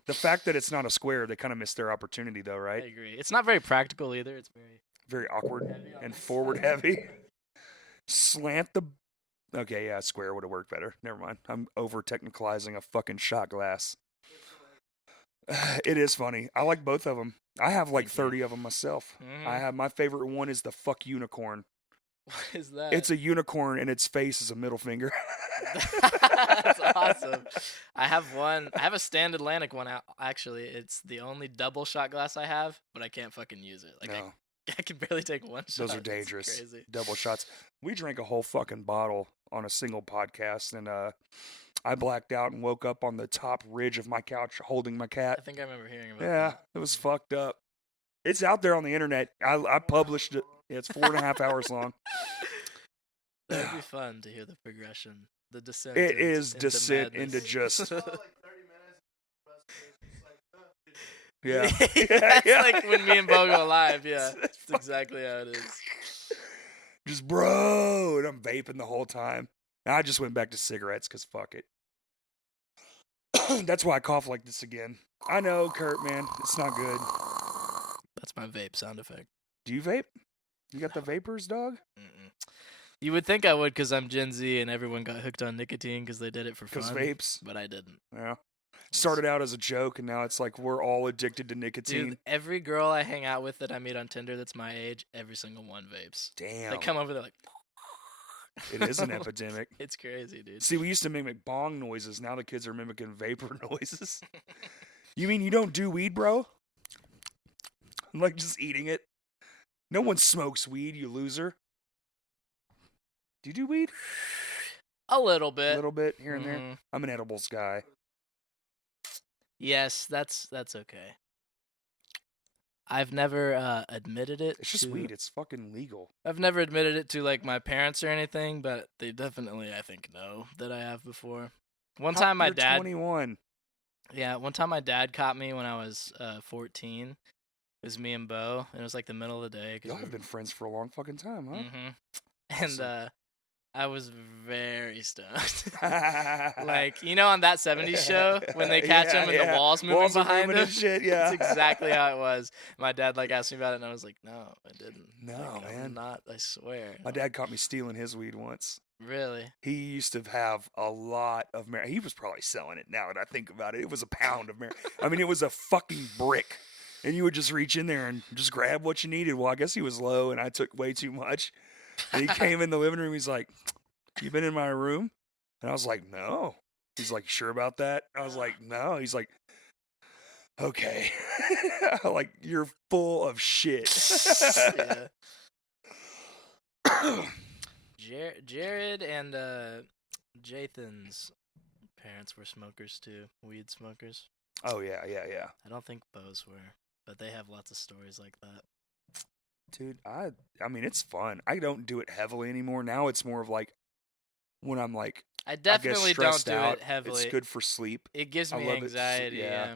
The fact that it's not a square, they kind of missed their opportunity, though, right? I agree. It's not very practical either. It's very awkward and forward heavy. slant the. Okay, yeah, square would have worked better. Never mind. I'm over technicalizing a fucking shot glass. It is funny. I like both of them. I have like Thank you. 30 of them myself. Mhm. I have my favorite one is the fuck unicorn. What is that? It's a unicorn and its face is a middle finger. That's awesome. I have one. I have a Stand Atlantic one out. Actually, it's the only double shot glass I have, but I can't fucking use it. Like No, I can barely take one shot. those are It's dangerous. crazy. Double shots. We drank a whole fucking bottle on a single podcast, and I blacked out and woke up on the top ridge of my couch holding my cat. I think I remember hearing about Yeah, that. it was fucked up. It's out there on the internet. I published it. It's 4.5 hours long. That would be fun to hear the progression, the descent. It is into descent madness. into just. Yeah. Yeah. That's Yeah. like when me and Bo go live. Yeah, that's exactly how it is. Just bro, and I'm vaping the whole time. And I just went back to cigarettes because fuck it. That's why I cough like this again. I know, Kurt, man, it's not good. That's my vape sound effect. Do you vape? You got the vapors, dog? Mm-mm. You would think I would because I'm Gen Z and everyone got hooked on nicotine because they did it for fun. Because vapes. But I didn't. Yeah. Started out as a joke, and now it's like we're all addicted to nicotine. Dude, every girl I hang out with that I meet on Tinder that's my age, every single one vapes. Damn. They come over, they're like... It is an epidemic. It's crazy, dude. See, we used to mimic bong noises. Now the kids are mimicking vapor noises. You mean you don't do weed, bro? I'm like just eating it. No one smokes weed, you loser. Do you do weed? A little bit. A little bit here and there. Mhm. I'm an edibles guy. Yes, that's okay. I've never admitted it. It's just to, weed. It's fucking legal. I've never admitted it to like my parents or anything, but they definitely, I think, know that I have before. One time my You're dad 21. Yeah, one time my dad caught me when I was 14. It was me and Bo, and it was like the middle of the day. Y'all have been friends for a long fucking time, huh? Mm-hmm. And Awesome. I was very stoned. Like, you know on that 70s show when they catch him and the walls moving behind him? And shit, yeah. That's exactly how it was. My dad like asked me about it, and I was like, no, I didn't. No, like, man. I'm not, I swear. My dad caught me stealing his weed once. Really? He used to have a lot of marijuana. He was probably selling it now that I think about it. It was a pound of marijuana. I mean, it was a fucking brick. And you would just reach in there and just grab what you needed. Well, I guess he was low and I took way too much. And he came in the living room. He's like, "You been in my room?" And I was like, "No." He's like, "Sure about that?" I was like, "No." He's like, "Okay." Like, you're full of shit. Yeah. Jared and Jathan's parents were smokers too, weed smokers. Oh, yeah. I don't think Bo's were, but they have lots of stories like that. Dude, I mean, it's fun. I don't do it heavily anymore. Now it's more of like when I'm like, I definitely don't stressed do out, it heavily. It's good for sleep. It gives I me love it. anxiety. Yeah.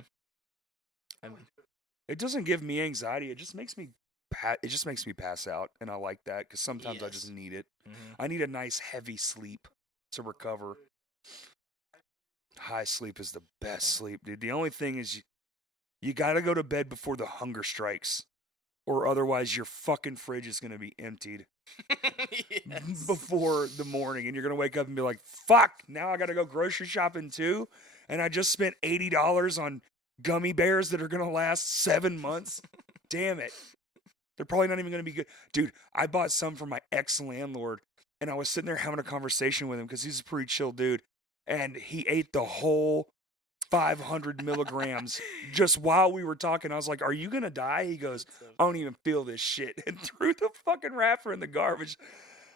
It doesn't give me anxiety. It just makes me pass out, and I like that because sometimes I just Yes. need it. Mhm. I need a nice heavy sleep to recover. High sleep is the best sleep, dude. The only thing is you got to go to bed before the hunger strikes, or otherwise your fucking fridge is going to be emptied Yes. before the morning, and you're going to wake up and be like, fuck, now I got to go grocery shopping too, and I just spent $80 on gummy bears that are going to last 7 months. Damn it. They're probably not even going to be good. Dude, I bought some for my ex-landlord, and I was sitting there having a conversation with him because he's a pretty chill dude, and he ate the whole 500 milligrams just while we were talking. I was like, "Are you going to die?" He goes, "I don't even feel this shit," and threw the fucking wrapper in the garbage.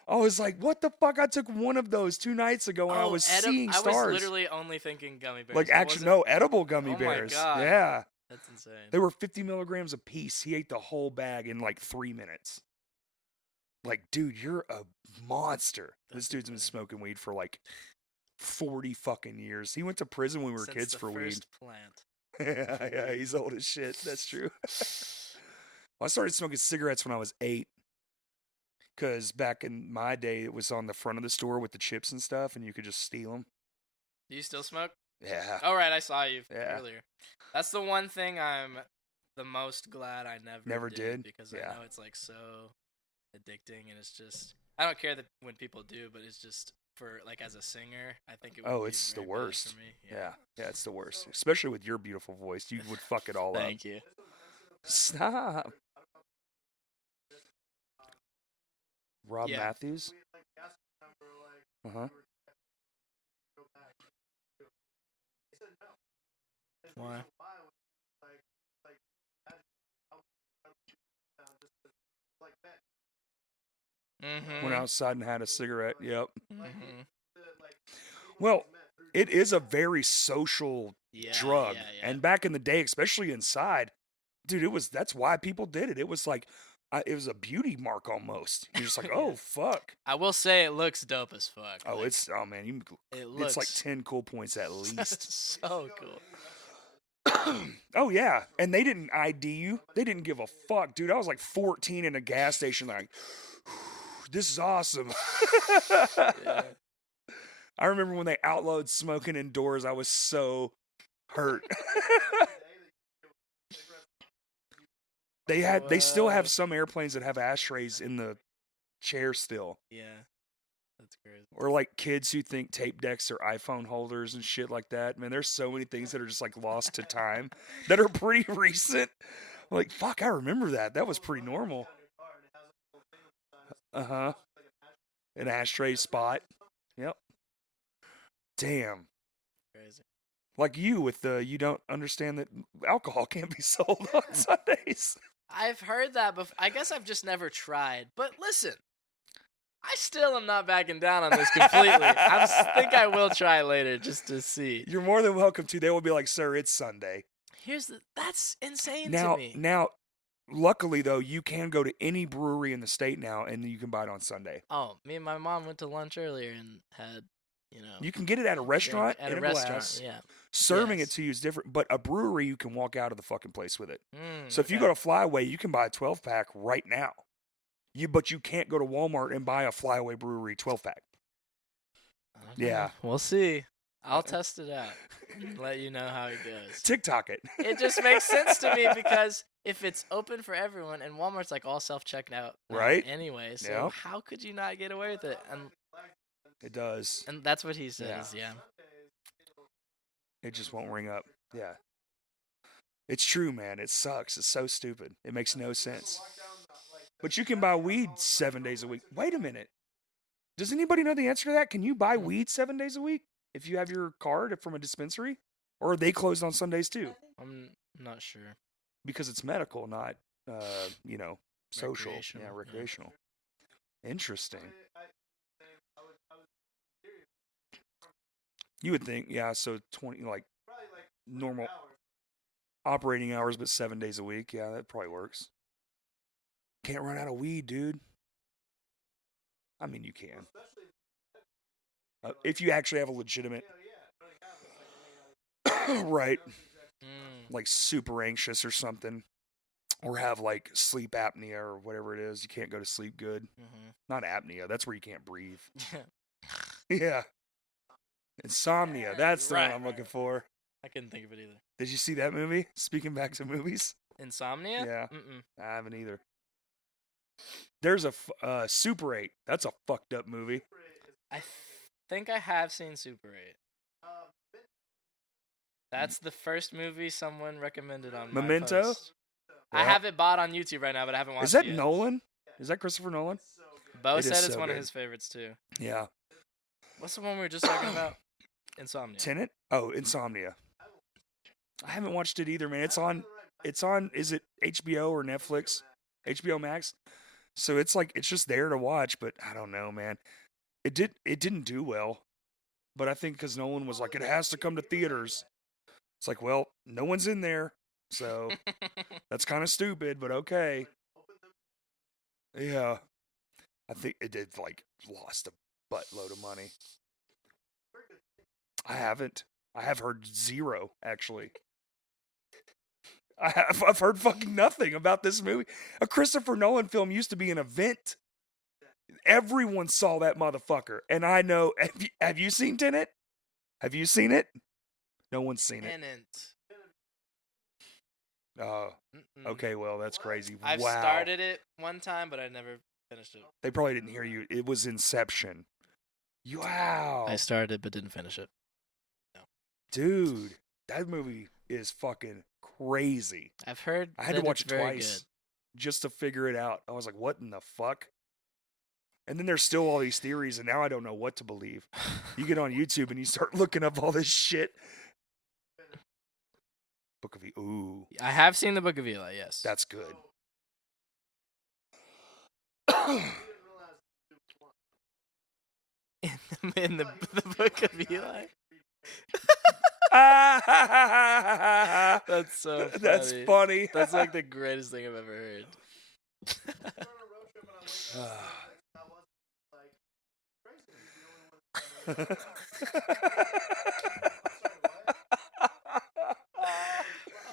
I was like, "What the fuck?" I took one of those 2 nights ago when I was seeing stars. I was literally only thinking gummy bears. Like, actually, no, edible gummy Oh my bears. God. Yeah. That's insane. They were 50 milligrams a piece. He ate the whole bag in like 3 minutes. Like, dude, you're a monster. This dude's been smoking weed for like 40 fucking years. He went to prison when we were Since kids the for weed. first plant. Yeah, he's old as shit. That's true. Well, I started smoking cigarettes when I was 8. Because back in my day, it was on the front of the store with the chips and stuff, and you could just steal them. Do you still smoke? Yeah. All right, I saw you Yeah. earlier. That's the one thing I'm the most glad I never Never did? because Yeah. I know it's like so addicting, and it's just I don't care that when people do, but it's just for like as a singer, I think it would Oh, be it's the very bad worst. for me. Yeah, it's the worst. Especially with your beautiful voice, you would fuck it all up. Thank you. Stop. Rob Yeah. Matthews. Uh-huh. Why? Went Mm-hmm. outside and had a cigarette. Yep. Mm-hmm. Well, it is a very social Yeah, drug. yeah. And back in the day, especially inside, dude, that's why people did it. It was like, it was a beauty mark almost. You're just like, Yeah. oh, fuck. I will say it looks dope as fuck. Oh, like, oh man, it it's like looks 10 cool points at least. so cool. Oh yeah, and they didn't ID you. They didn't give a fuck, dude. I was like 14 in a gas station, like, this is awesome. Yeah. I remember when they outlawed smoking indoors. I was so hurt. They still have some airplanes that have ashtrays in the chair still. Yeah. That's crazy. Or like kids who think tape decks are iPhone holders and shit like that. Man, there's so many things that are just like lost to time that are pretty recent. Like, fuck, I remember that. That was pretty normal. Uh-huh. An ashtray spot. Yep. Damn. Crazy. Like you with you don't understand that alcohol can't be sold on Sundays. I've heard that before. I guess I've just never tried. But listen, I still am not backing down on this completely. I think I will try later just to see. You're more than welcome to. They will be like, sir, it's Sunday. That's insane Now, to me. Now, luckily though, you can go to any brewery in the state now, and you can buy it on Sunday. Oh, me and my mom went to lunch earlier and had, You can get it at a restaurant at in a a restaurant. glass. Yeah. Serving Yes. it to you is different, but a brewery you can walk out of the fucking place with it. So if you okay. go to Flyway, you can buy a 12-pack right now. But you can't go to Walmart and buy a Flyway Brewery 12-pack. Okay. Yeah. We'll see. I'll test it out. Let you know how it goes. TikTok it. It just makes sense to me because if it's open for everyone and Walmart's like all self-checked out Right. anyway, so Yep. how could you not get away with it? It does. And that's what he says, yeah. It just won't ring up. Yeah. It's true, man. It sucks. It's so stupid. It makes no sense. But you can buy weed 7 days a week. Wait a minute. Does anybody know the answer to that? Can you buy weed 7 days a week if you have your card from a dispensary? Or are they closed on Sundays too? I'm not sure. Because it's medical, not, social. Recreational, Yeah, recreational. Yeah. Interesting. You would think, yeah, so 20, like, normal operating hours, but 7 days a week. Yeah, that probably works. Can't run out of weed, dude. I mean, you can. If you actually have a legitimate... right. Like, super anxious or something. Or have, like, sleep apnea or whatever it is. You can't go to sleep good. Not apnea. That's where you can't breathe. Yeah. Insomnia. That's the one I'm looking for. I couldn't think of it either. Did you see that movie? Speaking back to movies. Insomnia? Yeah. Mm-mm. I haven't either. There's a Super 8. That's a fucked up movie. I think I have seen Super 8. That's the first movie someone recommended on Memento? my post. Yeah. I have it bought on YouTube right now, but I haven't watched it Is that yet. Nolan? Is that Christopher Nolan? Bo It is said it's so one of good. his favorites too. Yeah. What's the one we were just talking about? Insomnia. Tenet? Oh, Insomnia. I haven't watched it either, man. It's on, is it HBO or Netflix? HBO Max? So it's like, it's just there to watch, but I don't know, man. It didn't do well. But I think because Nolan was like, it has to come to theaters. It's like, well, no one's in there. So that's kind of stupid, but okay. Yeah. I think it did, like, lost a buttload of money. I haven't. I have heard zero, actually. I've heard fucking nothing about this movie. A Christopher Nolan film used to be an event. Everyone saw that motherfucker. And I know, have you seen Tenet? Have you seen it? No one's seen it. Tenant. Oh, okay, well, that's crazy. I've Wow. started it one time, but I never Finished it. They probably didn't hear you. It was Inception. Wow. I started but didn't finish it. No. Dude, that movie is fucking crazy. I've heard I had to watch it it twice just to figure it out. I was like, what in the fuck? And then there's still all these theories, and now I don't know what to believe. You get on YouTube and you start looking up all this shit. Book of Eli. Ooh. I have seen the Book of Eli, yes. That's good. in the Book of Eli? That's so funny. That's funny. That's like the greatest thing I've ever heard.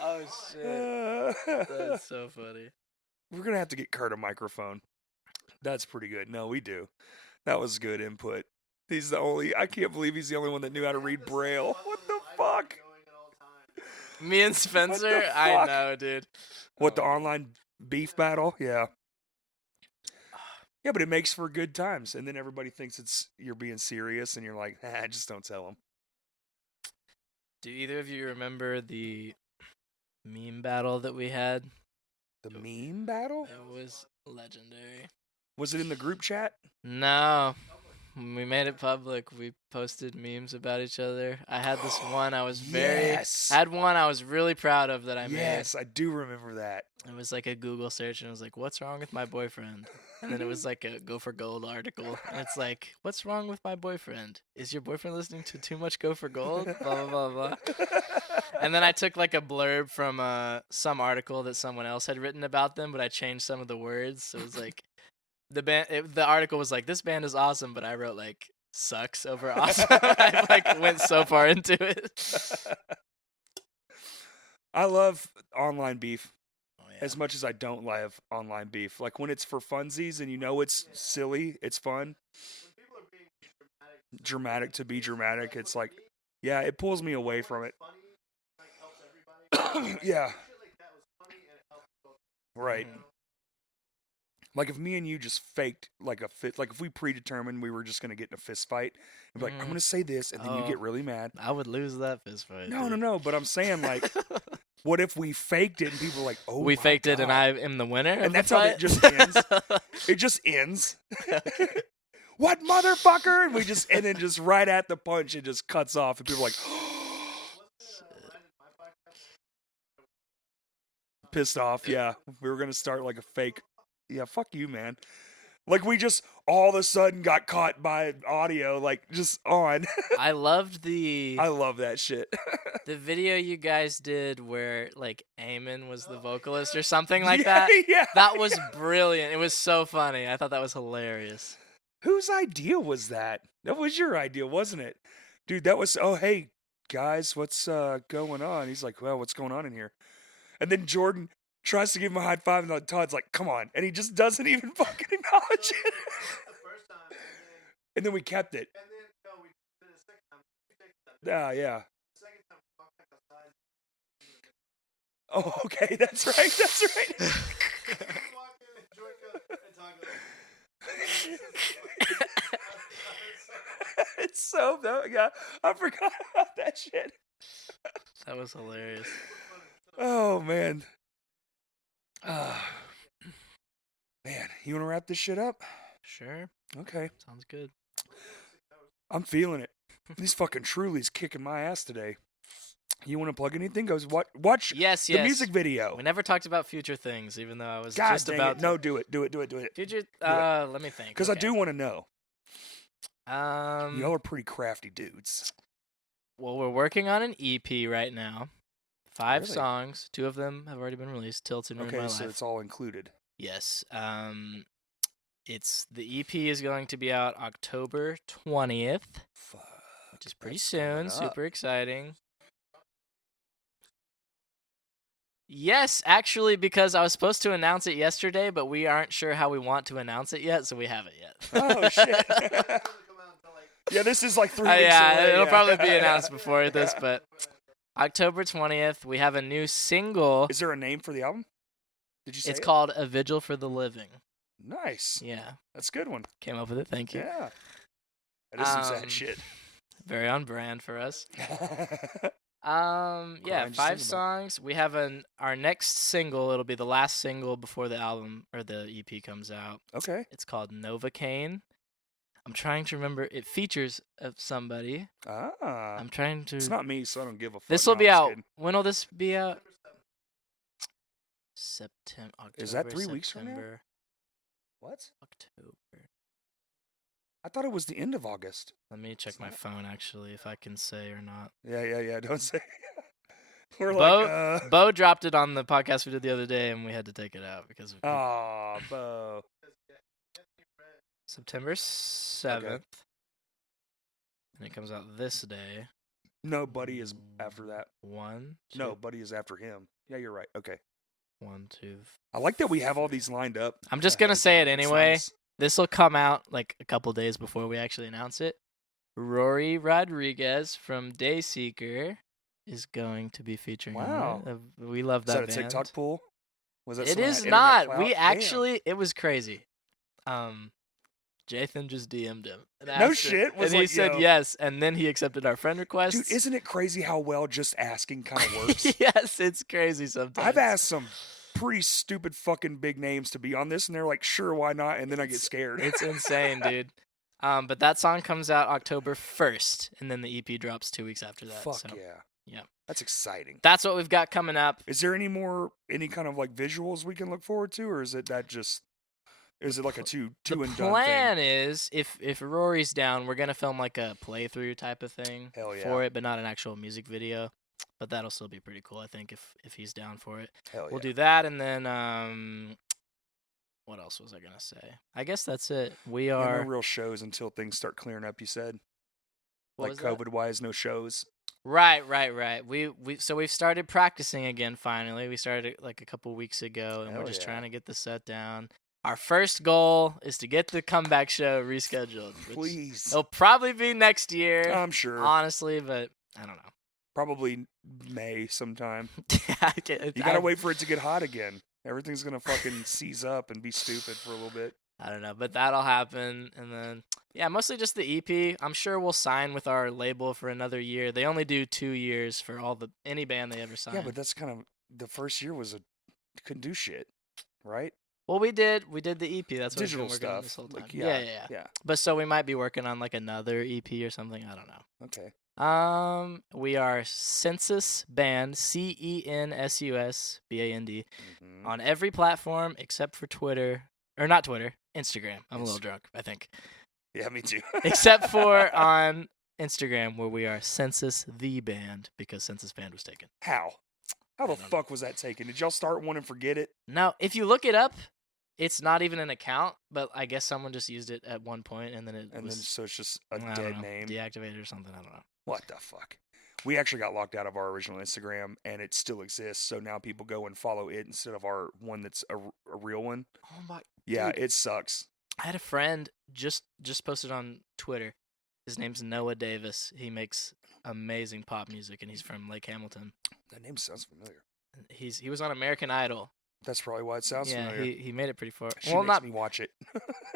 Oh shit. That's so funny. We're gonna have to get Kurt a microphone. That's pretty good. No, we do. That was good input. He's the only. I can't believe he's the only one that knew how to read Braille. What the fuck? Me and Spencer? I know, dude. What, the online beef battle? Yeah. Yeah, but it makes for good times, and then everybody thinks you're being serious, and you're like, just don't tell them. Do either of you remember the meme battle that we had? The meme battle? It was legendary. Was it in the group chat? No. We made it public. We posted memes about each other. I had this one I was really proud of that I made. Yes, I do remember that. It was like a Google search, and it was like, what's wrong with my boyfriend? And then it was like a Go for Gold article. And it's like, what's wrong with my boyfriend? Is your boyfriend listening to too much Go for Gold? Blah, blah, blah, blah. And then I took like a blurb from some article that someone else had written about them, but I changed some of the words. So it was like, the article was like, this band is awesome, but I wrote like, sucks over awesome. I like went so far into it. I love online beef. Yeah. As much as I don't love online beef. Like when it's for funsies and you know it's silly, it's fun. Dramatic to be dramatic, it's like, yeah, it pulls me away from it. Yeah. Right. Like if me and you just faked like a fit, like if we predetermined we were just going to get in a fist fight, and be like, I'm going to say this, and then you get really mad. I would lose that fist fight. No. But I'm saying like, what if we faked it and people were like, oh, we faked it and I am the winner? And that's how it just ends. It just ends. What motherfucker? And then just right at the punch, it just cuts off, and people are like, pissed off. Yeah, we were gonna start like a fake. Yeah, fuck you, man. Like we just all of a sudden got caught by audio, like just on. I loved I love that shit. The video you guys did where like Eamon was the vocalist or something like that. Yeah, that was brilliant. It was so funny. I thought that was hilarious. Whose idea was that? That was your idea, wasn't it? Dude, that was, oh, hey, guys, what's going on? He's like, well, what's going on in here? And then Jordan tries to give him a high five, and Todd's like, come on. And he just doesn't even fucking acknowledge it. And then we kept it. Yeah. Oh, okay, that's right. It's so, yeah, I forgot about that shit. That was hilarious. Oh, man. Man, you want to wrap this shit up? Sure. Okay. Sounds good. I'm feeling it. These fucking Truly's kicking my ass today. You want to plug anything? Goes watch the music video. We never talked about future things, even though I was God just dang about it. No, do it. Future, let me think. Because I do want to know. Y'all are pretty crafty dudes. Well, we're working on an EP right now. 5 Really? songs. 2 of them have already been released. Tilted Ruined My Life. Okay, so it's all included. Yes. The EP is going to be out October 20th. Fuck. Which is pretty soon. Super exciting. Yes, actually, because I was supposed to announce it yesterday, but we aren't sure how we want to announce it yet, so we haven't yet. Oh, shit. Yeah, this is like 3 weeks away. It'll probably be announced before this, but October 20th, we have a new single. Is there a name for the album? Did you say It's called A Vigil for the Living. Nice. Yeah. That's a good one. Came up with it. Thank you. Yeah. That is some sad shit. Very on brand for us. Grind 5 songs. We have our next single. It'll be the last single before the album or the EP comes out. Okay. It's called Novocaine. I'm trying to remember. It features somebody. I'm trying to. It's not me, so I don't give a fuck. This will be out. When will this be out? September. October. Is that 3 weeks from now? What? October. I thought it was the end of August. Let me check my phone, actually, if I can say or not. Yeah. Don't say. Bo dropped it on the podcast we did the other day, and we had to take it out because of. Oh, Bo. September 7th. Okay. And it comes out this day. No, Buddy is after that. 1, 2. No, Buddy is after him. Yeah, you're right. Okay. 1, 2. I like that we have all these lined up. I'm just going to say it anyway. Nice. This will come out like a couple days before we actually announce it. Rory Rodriguez from Dayseeker is going to be featuring. Wow. On it. We love that. Is that a TikTok pool? Was that it is not. We actually, it was crazy. Jathan just DM'd him. No shit. And he said yes, and then he accepted our friend request. Dude, isn't it crazy how well just asking kind of works? Yes, it's crazy sometimes. I've asked some pretty stupid fucking big names to be on this, and they're like, sure, why not? And then I get scared. It's insane, dude. But that song comes out October 1st, and then the EP drops 2 weeks after that. Fuck so, yeah. Yeah. That's exciting. That's what we've got coming up. Is there any kind of like visuals we can look forward to, or is it like a two and done thing? The plan is, if Rory's down, we're going to film like a playthrough type of thing for it, but not an actual music video. But that'll still be pretty cool, I think, if he's down for it. We'll do that, and then what else was I gonna say? I guess that's it. We are no real shows until things start clearing up. You said, what like COVID-wise, no shows. Right. So we've started practicing again. Finally, we started like a couple weeks ago, and we're just trying to get the set down. Our first goal is to get the comeback show rescheduled. Please. It'll probably be next year. I'm sure. Honestly, but I don't know. Probably May sometime. You gotta wait for it to get hot again. Everything's gonna fucking seize up and be stupid for a little bit. I don't know, but that'll happen, and then mostly just the EP. I'm sure we'll sign with our label for another year. They only do 2 years for any band they ever sign. Yeah, but that's kind of the first year couldn't do shit, right? Well, we did the EP. That's what digital we've been working stuff. on this whole time. Like, yeah. But so we might be working on like another EP or something. I don't know. Okay. We are Census Band, CENSUS BAND, on every platform except for Twitter, or not Twitter, Instagram. I'm a little drunk, I think. Yeah, me too. Except for on Instagram, where we are Census the Band, because Census Band was taken. How the fuck was that taken? Did y'all start one and forget it? No, if you look it up, it's not even an account, but I guess someone just used it at one point, and then so it's just a dead name, deactivated or something. I don't know. What the fuck? We actually got locked out of our original Instagram, and it still exists. So now people go and follow it instead of our one that's a real one. Oh my! Yeah, dude. It sucks. I had a friend just posted on Twitter. His name's Noah Davis. He makes amazing pop music, and he's from Lake Hamilton. That name sounds familiar. He was on American Idol. That's probably why it sounds familiar. Yeah, he made it pretty far. She makes me watch it.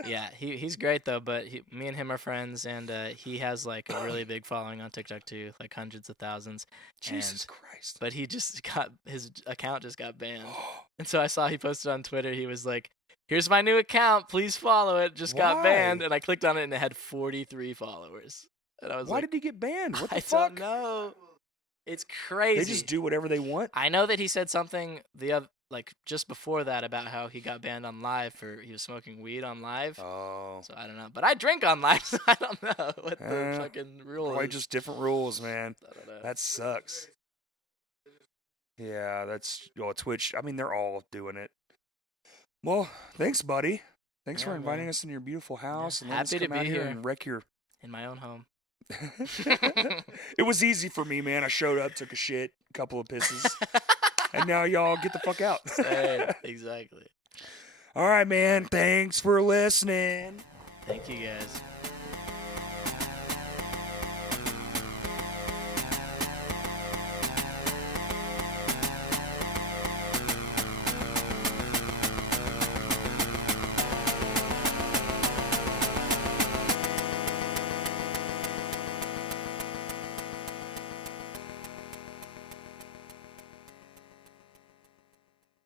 Yeah, he's great though. But me and him are friends, and he has like a really big following on TikTok too, like hundreds of thousands. Jesus Christ! But his account just got banned, and so I saw he posted on Twitter. He was like, "Here's my new account. Please follow it." Just got banned, and I clicked on it, and it had 43 followers. And I was why did he get banned? What the fuck? I don't know. It's crazy. They just do whatever they want. I know that he said something just before that about how he got banned on live he was smoking weed on live. Oh. So I don't know. But I drink on live, so I don't know what the fucking rule is. Probably just different rules, man. I don't know. That sucks. Yeah, Twitch. I mean, they're all doing it. Well, thanks, buddy. Thanks for inviting us into your beautiful house. And happy to be here and wreck your... in my own home. It was easy for me, man. I showed up, took a shit, a couple of pisses, and now y'all get the fuck out. Exactly. All right, man. Thanks for listening. Thank you, guys.